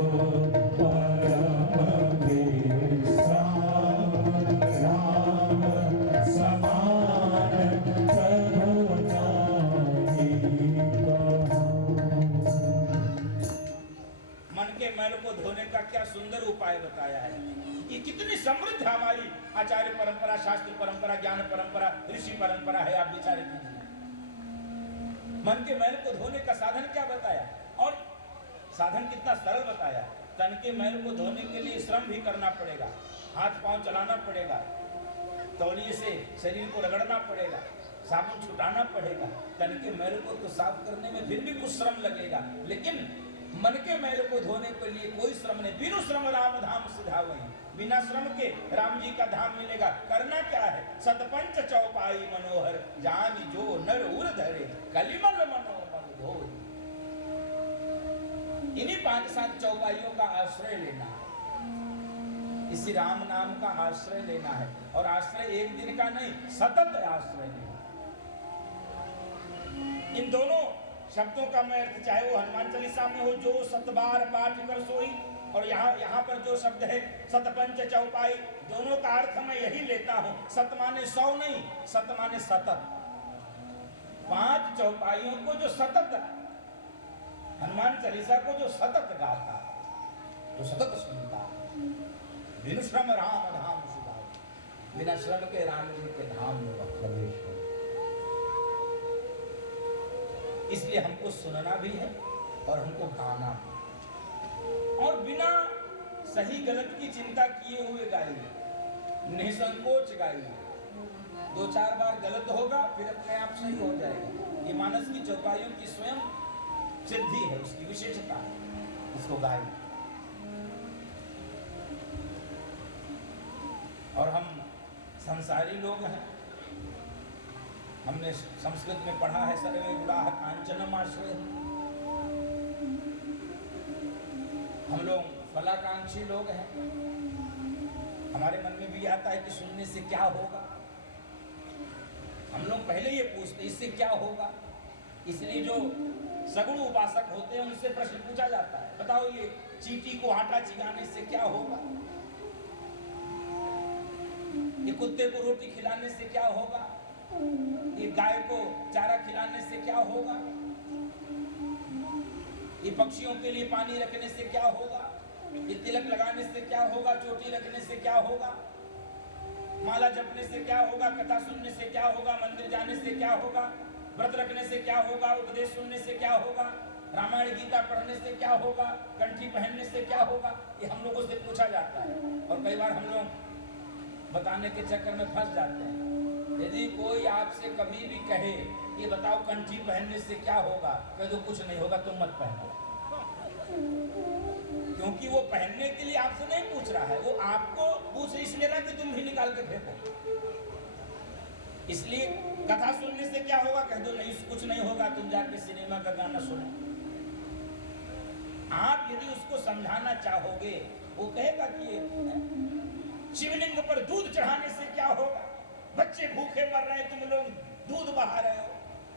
परम विश्राम राम समान प्रभु नाहि कहूँ। मन के मैल को धोने का क्या सुंदर उपाय बताया है। ये कितनी समृद्ध हमारी आचार्य परंपरा, शास्त्र परंपरा, ज्ञान परंपरा, ऋषि परंपरा है। आप विचार कीजिए, मन के मैल को धोने का साधन क्या बताया और साधन कितना सरल बताया। तन के मैल को धोने के लिए श्रम भी करना पड़ेगा, हाथ पांव चलाना पड़ेगा, तौलिए से शरीर को रगड़ना पड़ेगा, साबुन छुटाना पड़ेगा। तन के मैल को तो साफ करने में फिर भी कुछ श्रम लगेगा, लेकिन मन के मैल को धोने के लिए कोई श्रम नहीं। बिनु श्रम राम धाम सिधा वही, बिना श्रम के राम जी का धाम मिलेगा। करना क्या है? सतपंच चौपाई मनोहर जानी जो नर उर धरे कलिमल मनोमन धोए। इन्हीं 5-7 चौपाइयों का आश्रय लेना है, इसी राम नाम का आश्रय लेना है। और आश्रय एक दिन का नहीं, सतत आश्रय लेना। इन दोनों शब्दों का मैं अर्थ, चाहे वो हनुमान चालीसा में हो जो 7 बार पाठ कर सोई, और यहाँ पर जो शब्द है सतपंच चौपाई, दोनों का अर्थ मैं यही लेता हूँ। सत माने 100 नहीं, सत माने सतत। 5 चौपाइयों को जो सतत, हनुमान चालीसा को जो सतत गाता, जो सतत सुनता, बिनु श्रम राम धाम सुधार, बिना श्रम के राम जी के धाम में प्रवेश हो। इसलिए हमको सुनना भी है और हमको गाना भी, और बिना सही गलत की चिंता किए हुए गाइए, निसंकोच गाइए। 2-4 बार गलत होगा फिर अपने आप सही हो जाएगा। ये मानस की चौपाइयों की स्वयं सिद्धि है, उसकी विशेषता है, इसको गाइए। और हम संसारी लोग हैं, हमने संस्कृत में पढ़ा है सर्वे गुणाः कांचनम आश्रय। हम लोग फलाकांक्षी लोग हैं, हमारे मन में भी आता है कि सुनने से क्या होगा। हम लोग पहले ये पूछते इससे क्या होगा, इसलिए जो सगुण उपासक होते हैं उनसे प्रश्न पूछा जाता है, बताओ ये चींटी को आटा चिगाने से क्या होगा, ये कुत्ते को रोटी खिलाने से क्या होगा, ये गाय को चारा खिलाने से क्या होगा, ये पक्षियों के लिए पानी रखने से क्या होगा, ये तिलक लगाने से क्या होगा, चोटी रखने से क्या होगा, माला जपने से क्या होगा, कथा सुनने से क्या होगा, मंदिर जाने से क्या होगा, व्रत रखने से क्या होगा, उपदेश सुनने से क्या होगा, रामायण गीता पढ़ने से क्या होगा, कंठी पहनने से क्या होगा, ये हम लोगों से पूछा जाता है। और कई बार हम लोग बताने के चक्कर में फंस जाते हैं। यदि कोई आपसे कभी भी कहे ये बताओ कंठी पहनने से क्या होगा, कह दो कुछ नहीं होगा, तुम मत पहनो, क्योंकि वो पहनने के लिए आपसे नहीं पूछ रहा है, वो आपको पूछ इसलिए ना कि तुम भी निकाल के फेंको। इसलिए कथा सुनने से क्या होगा, कह दो नहीं कुछ नहीं होगा, तुम जाके सिनेमा का गाना सुनो। आप यदि उसको समझाना चाहोगे, वो कहेगा कि शिवलिंग पर दूध चढ़ाने से क्या होगा, बच्चे भूखे मर रहे हैं, तुम लोग दूध बहा रहे हो,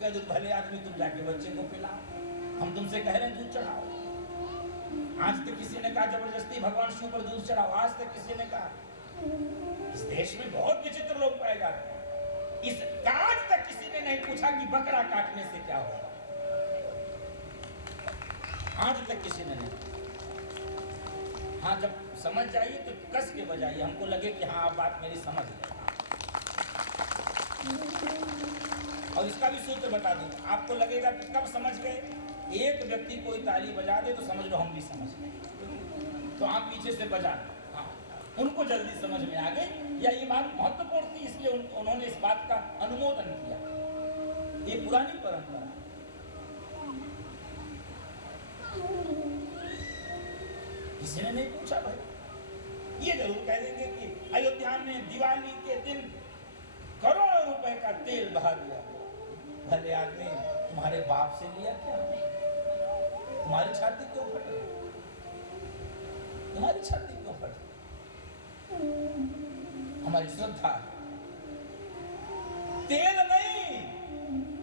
कह दो भले आदमी तुम जाके बच्चे को पिलाओ, हम तुमसे कह रहे हैं दूध चढ़ाओ। आज तक किसी ने कहा जबरदस्ती भगवान शिव पर दूध चढ़ाओ, आज तक किसी ने कहा। इस देश में बहुत विचित्र लोग पाए जाते हैं। इस आज तक किसी ने नहीं पूछा कि बकरा काटने से क्या होगा, आज तक किसी ने नहीं। हाँ, जब समझ जाइए तो कस के बजाइए, हमको लगे कि हाँ आप बात मेरी समझ गए। और इसका भी सूत्र बता दूं, आपको लगेगा कि कब समझ गए, एक व्यक्ति कोई ताली बजा दे तो समझ लो हम भी समझ गए, तो आप पीछे से बजा, हाँ उनको जल्दी समझ में आ गई, या ये बात महत्वपूर्ण थी इसलिए उन्होंने इस बात का अनुमोदन किया। ये पुरानी परंपरा। किसी ने नहीं पूछा भाई, ये जरूर कह देंगे कि अयोध्या में दिवाली के दिन करोड़ों रुपए का तेल बहा दिया। भले आदमी, तुम्हारे बाप से लिया क्या, तुम्हारी छाती क्यों फटे, तुम्हारी छाती क्यों फटे। हमारी श्रद्धा है, तेल नहीं,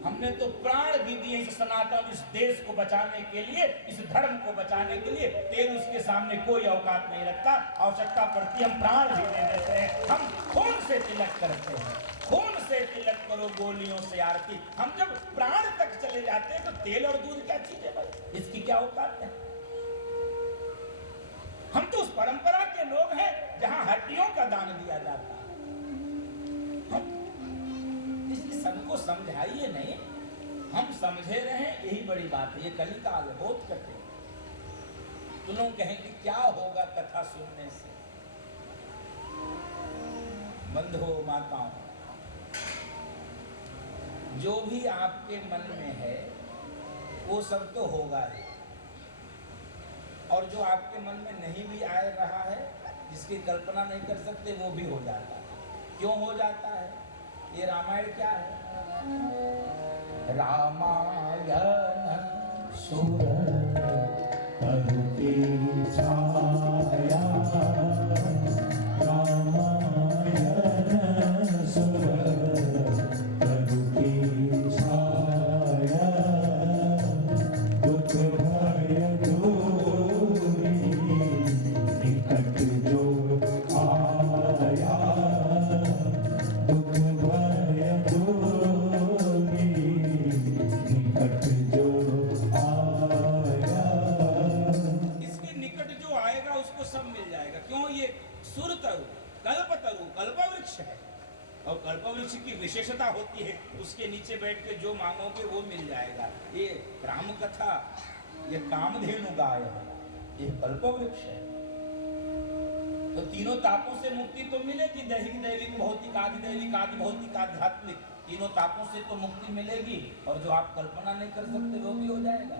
हमने तो प्राण भी दिए इस सनातन, इस देश को बचाने के लिए, इस धर्म को बचाने के लिए। तेल उसके सामने कोई औकात नहीं रखता, आवश्यकता पड़ती हम प्राण भी दे देते हैं। हम खून से तिलक करते हैं, खून से तिलक करो गोलियों से आरती। हम जब प्राण तक चले जाते हैं तो तेल और दूध क्या चीज है भाई, इसकी क्या औकात है। हम तो उस परंपरा के लोग हैं जहां हड्डियों का दान दिया जाता है। इसलिए सबको समझाइए नहीं, हम समझे रहे, यही बड़ी बात है। ये कलिकाल है, बहुत कठिन। तो लोग कहेंगे क्या होगा कथा सुनने से। बंधुओं माताओं, जो भी आपके मन में है वो सब तो होगा ही, और जो आपके मन में नहीं भी आ रहा है, जिसकी कल्पना नहीं कर सकते, वो भी हो जाता है। क्यों हो जाता है? ये रामायण क्या है? रामायण सुर तनु की छाया, रामायण सुर तनु की छाया, दुख भय दूरी निकट जो आया, दुख भय दूरी निकट जो आया। होती है, उसके नीचे बैठ के जो मांगोगे वो मिल जाएगा। ये राम कथा, ये कामधेनु गाय है, ये कल्पवृक्ष है। तो तीनों तापों से मुक्ति तो मिलेगी, दैहिक, दैविक, भौतिक, आदि दैविक, आदि भौतिक, आध्यात्मिक, तीनों तापों से तो मुक्ति मिलेगी। और जो आप कल्पना नहीं कर सकते वो भी हो जाएगा।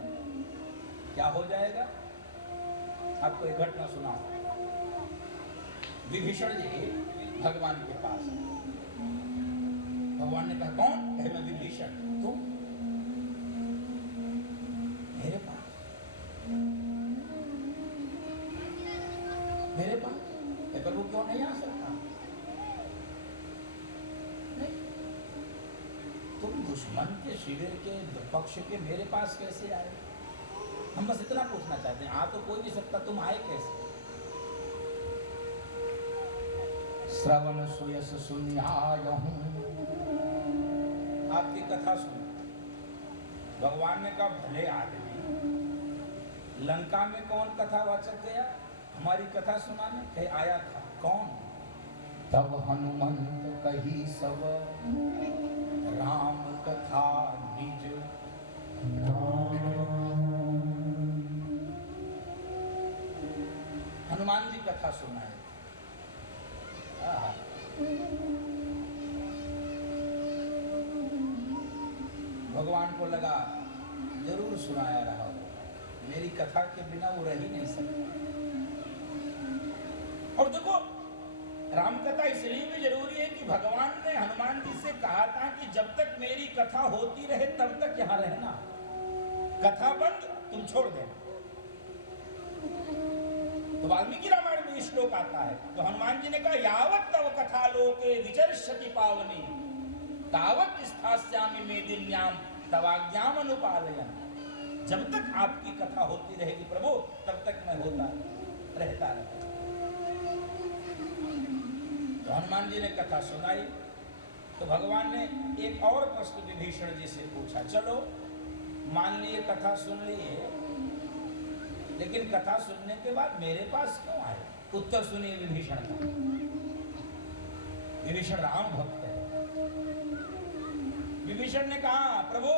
क्या हो जाएगा? आपको एक घटना सुनाओ। विभीषण जी भगवान के पास, भगवान ने कहा कौन? कहे मैं विभीषण। तुम मेरे पास? मेरे पास? प्रभु क्यों नहीं आ सकता? नहीं, तुम दुश्मन के शिविर के पक्ष के मेरे पास कैसे आए? हम बस इतना पूछना चाहते हैं। आ तो कोई भी सकता, तुम आए कैसे? श्रवण सुयस सुन्यायहूं, आपकी कथा सुन। भगवान ने कहा भले आदमी, लंका में कौन कथावाचक गया हमारी कथा सुनाने? कहे आया था। कौन? तब हनुमंत कही सब राम कथा निज हनुमान जी कथा सुनाए। भगवान को लगा जरूर सुनाया रहा हो, मेरी कथा के बिना वो रह ही नहीं सकता। और देखो, राम कथा इसलिए भी जरूरी है कि भगवान ने हनुमान जी से कहा था कि जब तक मेरी कथा होती रहे तब तक यहाँ रहना, कथा बंद तुम छोड़ देना। तो वाल्मीकि रामायण में श्लोक आता है। तो हनुमान जी ने कहा यावत् तव कथा लोके विचर्षति पावनी तावत् स्थास्यामि मेदिन्याम तवाज्ञाम अनुपालयन्। जब तक आपकी कथा होती रहेगी प्रभु तब तक मैं होता रहता रहूंगा। तो हनुमान जी ने कथा सुनाई। तो भगवान ने एक और प्रश्न विभीषण जी से पूछा। चलो मान लिए कथा सुन लिए, लेकिन कथा सुनने के बाद मेरे पास क्यों आए? उत्तर सुनिए विभीषण का। विभीषण राम भक्त है। विभीषण ने कहा प्रभु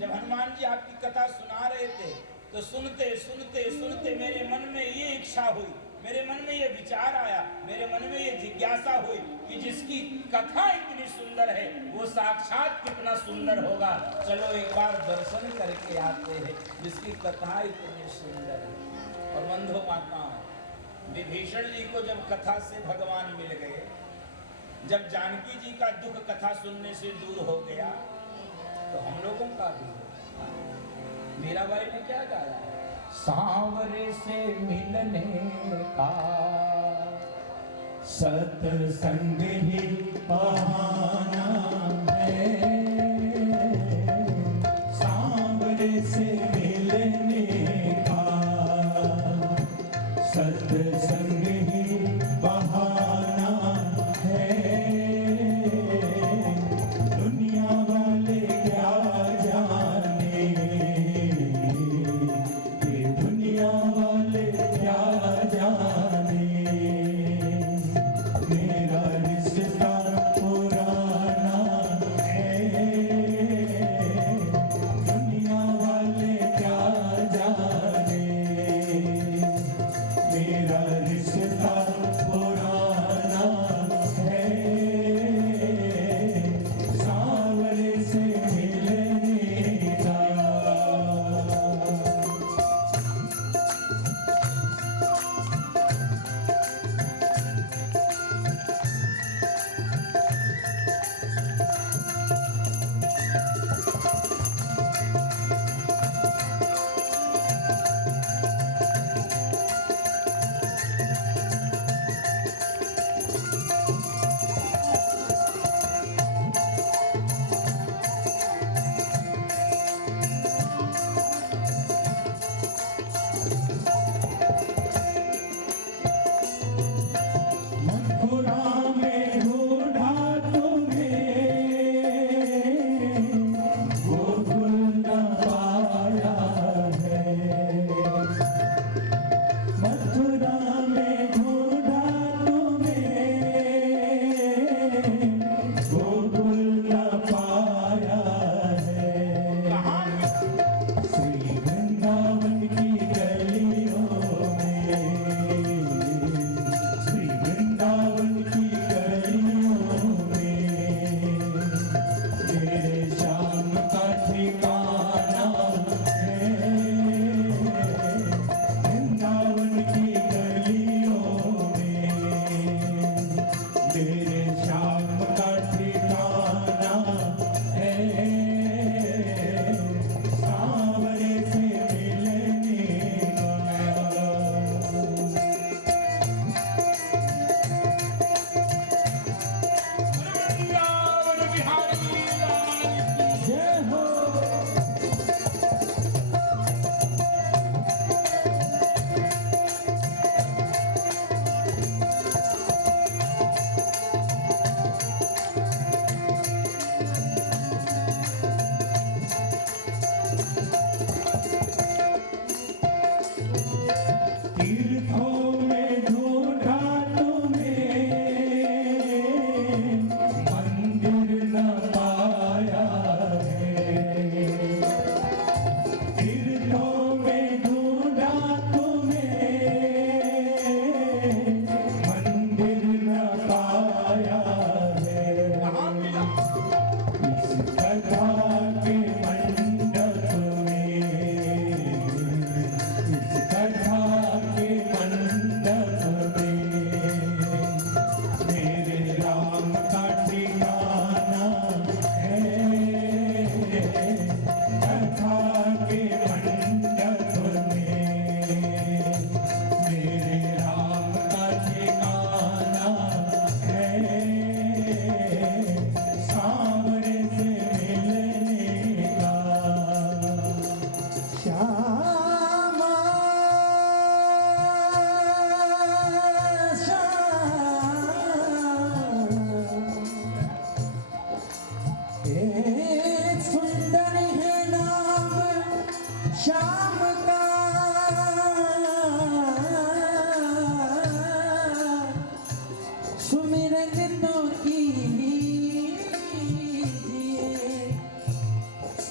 जब हनुमान जी आपकी कथा सुना रहे थे तो सुनते सुनते सुनते मेरे मन में ये इच्छा हुई, मेरे मन में ये विचार आया, मेरे मन में ये जिज्ञासा हुई कि जिसकी कथा इतनी सुंदर है वो साक्षात कितना सुंदर होगा। चलो एक बार दर्शन करके आते हैं जिसकी कथा इतनी सुंदर है। और बंधु माता, विभीषण जी को जब कथा से भगवान मिल गए, जब जानकी जी का दुख कथा सुनने से दूर हो गया, तो हम लोगों का भी मीराबाई ने क्या गाया है? सांवरे से मिलने का सत्संग ही बहाना है, सांवरे से मिलने का सत्संग ही बहाना है। दुनिया वाले क्या जाने, ये दुनिया वाले क्या जाने, मेरा रिश्ता पुराना है।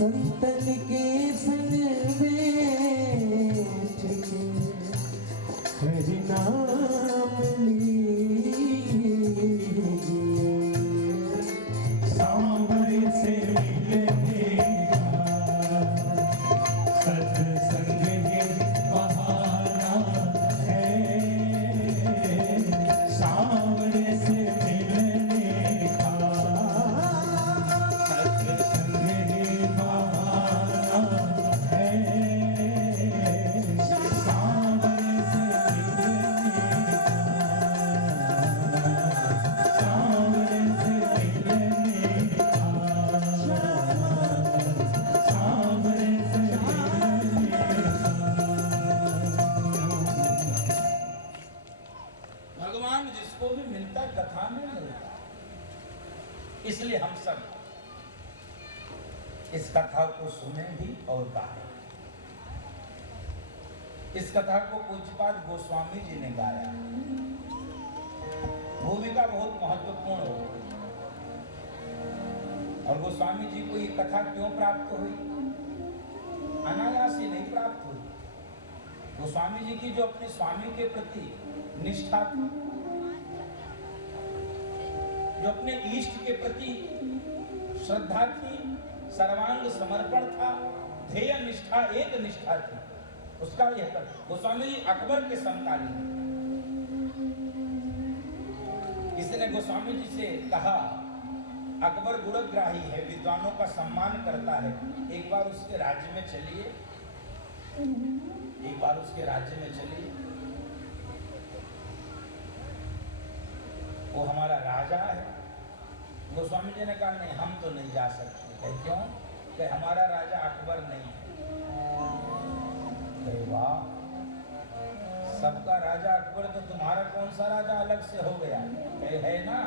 संतन के संग बैठ के हरि नाम लीजिए। सांवरे से मिलने का सत्संग ही बहाना है। सांवरे से मिलने का सत्संग ही बहाना है। सांवरे से मिलने का सांवरे से मिलने का सांवरे से मिलने भगवान जिसको भी मिलता कथा में मिलता। इसलिए हम सब इस कथा को सुने भी और गाए। इस कथा को पूज्यपाद गोस्वामी जी ने गाया। भूमिका बहुत महत्वपूर्ण हो। और गोस्वामी जी को ये कथा क्यों प्राप्त हुई? अनायास ही नहीं प्राप्त हुई। गोस्वामी जी की जो अपने स्वामी के प्रति निष्ठा थी, जो अपने इष्ट के प्रति श्रद्धा थी, सर्वांग समर्पण था, ध्येय निष्ठा एक निष्ठा थी, उसका यह कर गोस्वामी जी अकबर के समकालीन। किसी ने गोस्वामी जी से कहा अकबर गुणग्राही है, विद्वानों का सम्मान करता है, एक बार उसके राज्य में चलिए, एक बार उसके राज्य में चलिए, वो हमारा राजा है। गोस्वामी जी ने कहा नहीं, हम तो नहीं जा सकते। क्यों? कि हमारा राजा अकबर नहीं है। वाह, सबका राजा अकबर, तो तुम्हारा कौन सा राजा अलग से हो गया? है ना,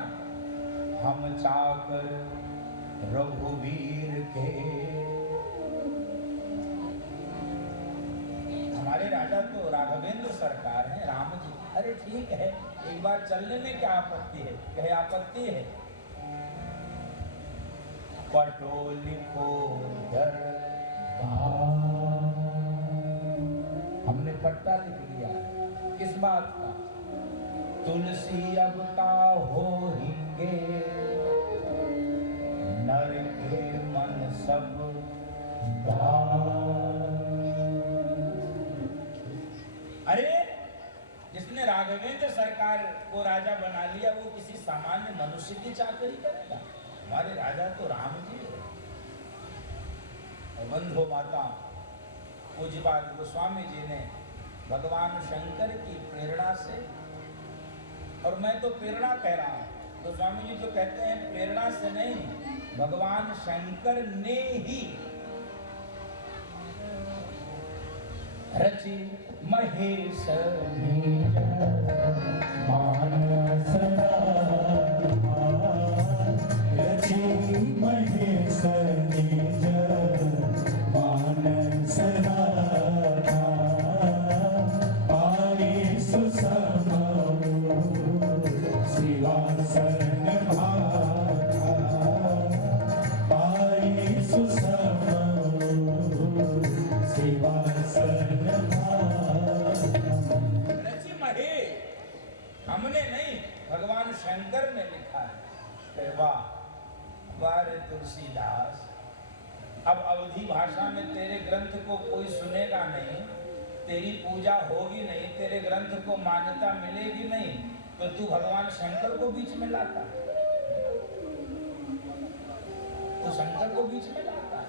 हम चाकर रघुवीर के, हमारे राजा तो राघवेंद्र सरकार हैं, राम जी। अरे ठीक है, एक बार चलने में क्या आपत्ति है? कहे आपत्ति है, पटोली को हमने पट्टा लिख लिया। किस बात का? तुलसी अब का हो हिंगे, नर के मन सब अरे जिसने राघवेंद्र सरकार को राजा बना लिया, वो किसी सामान्य मनुष्य की चाकरी करेगा? हमारे राजा तो राम जी है। और बंधु माता, पूज्यपाद गोस्वामी जी ने भगवान शंकर की प्रेरणा से, और मैं तो प्रेरणा कह रहा हूँ, गोस्वामी जी तो कहते हैं प्रेरणा से नहीं, भगवान शंकर ने ही रची महेश मानस रची महेश निज मानस राधा, पाए सुसम शिवासन भाखा, पाए सुसम शिवासन रची महेश, हमने नहीं, भगवान शंकर ने लिखा है। वाह वाह रे तुलसीदास, अब अवधि भाषा में तेरे ग्रंथ को कोई सुनेगा नहीं, तेरी पूजा होगी नहीं, तेरे ग्रंथ को मान्यता मिलेगी नहीं, तो तू भगवान शंकर को बीच में लाता है। तो शंकर को बीच में लाता है।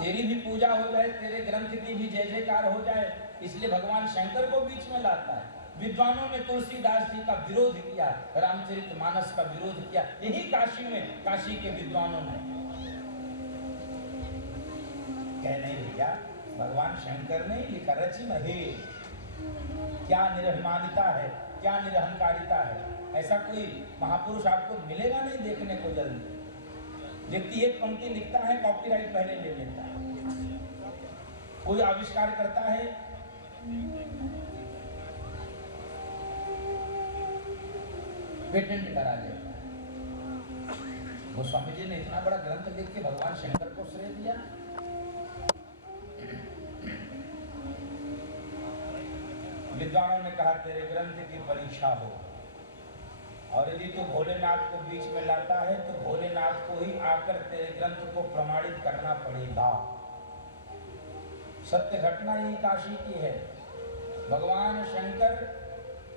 तेरी भी पूजा हो जाए, तेरे ग्रंथ की भी जय जयकार हो जाए, इसलिए भगवान शंकर को बीच में लाता है। विद्वानों ने तुलसीदास जी का विरोध किया, रामचरितमानस का विरोध किया, यही काशी में काशी के विद्वानों ने कह नहीं भैया, भगवान शंकर ने ही लिखा, रची महेश। क्या निरभिमानिता है, क्या निरहंकारिता है। ऐसा कोई महापुरुष आपको मिलेगा नहीं देखने को जल्दी। व्यक्ति एक पंक्ति लिखता है, कॉपीराइट पहले ले लेता है, कोई आविष्कार करता है, पेटेंट करा लेता है। गोस्वामी जी ने इतना बड़ा ग्रंथ लिख के भगवान शंकर को श्रेय दिया। विद्वानों ने कहा तेरे ग्रंथ की परीक्षा हो, और यदि तू भोलेनाथ को बीच में लाता है तो भोलेनाथ को ही आकर तेरे ग्रंथ को प्रमाणित करना पड़ेगा। सत्य घटना ही काशी की है। भगवान शंकर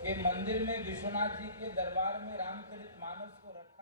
के मंदिर में विश्वनाथ जी के दरबार में रामचरितमानस को रख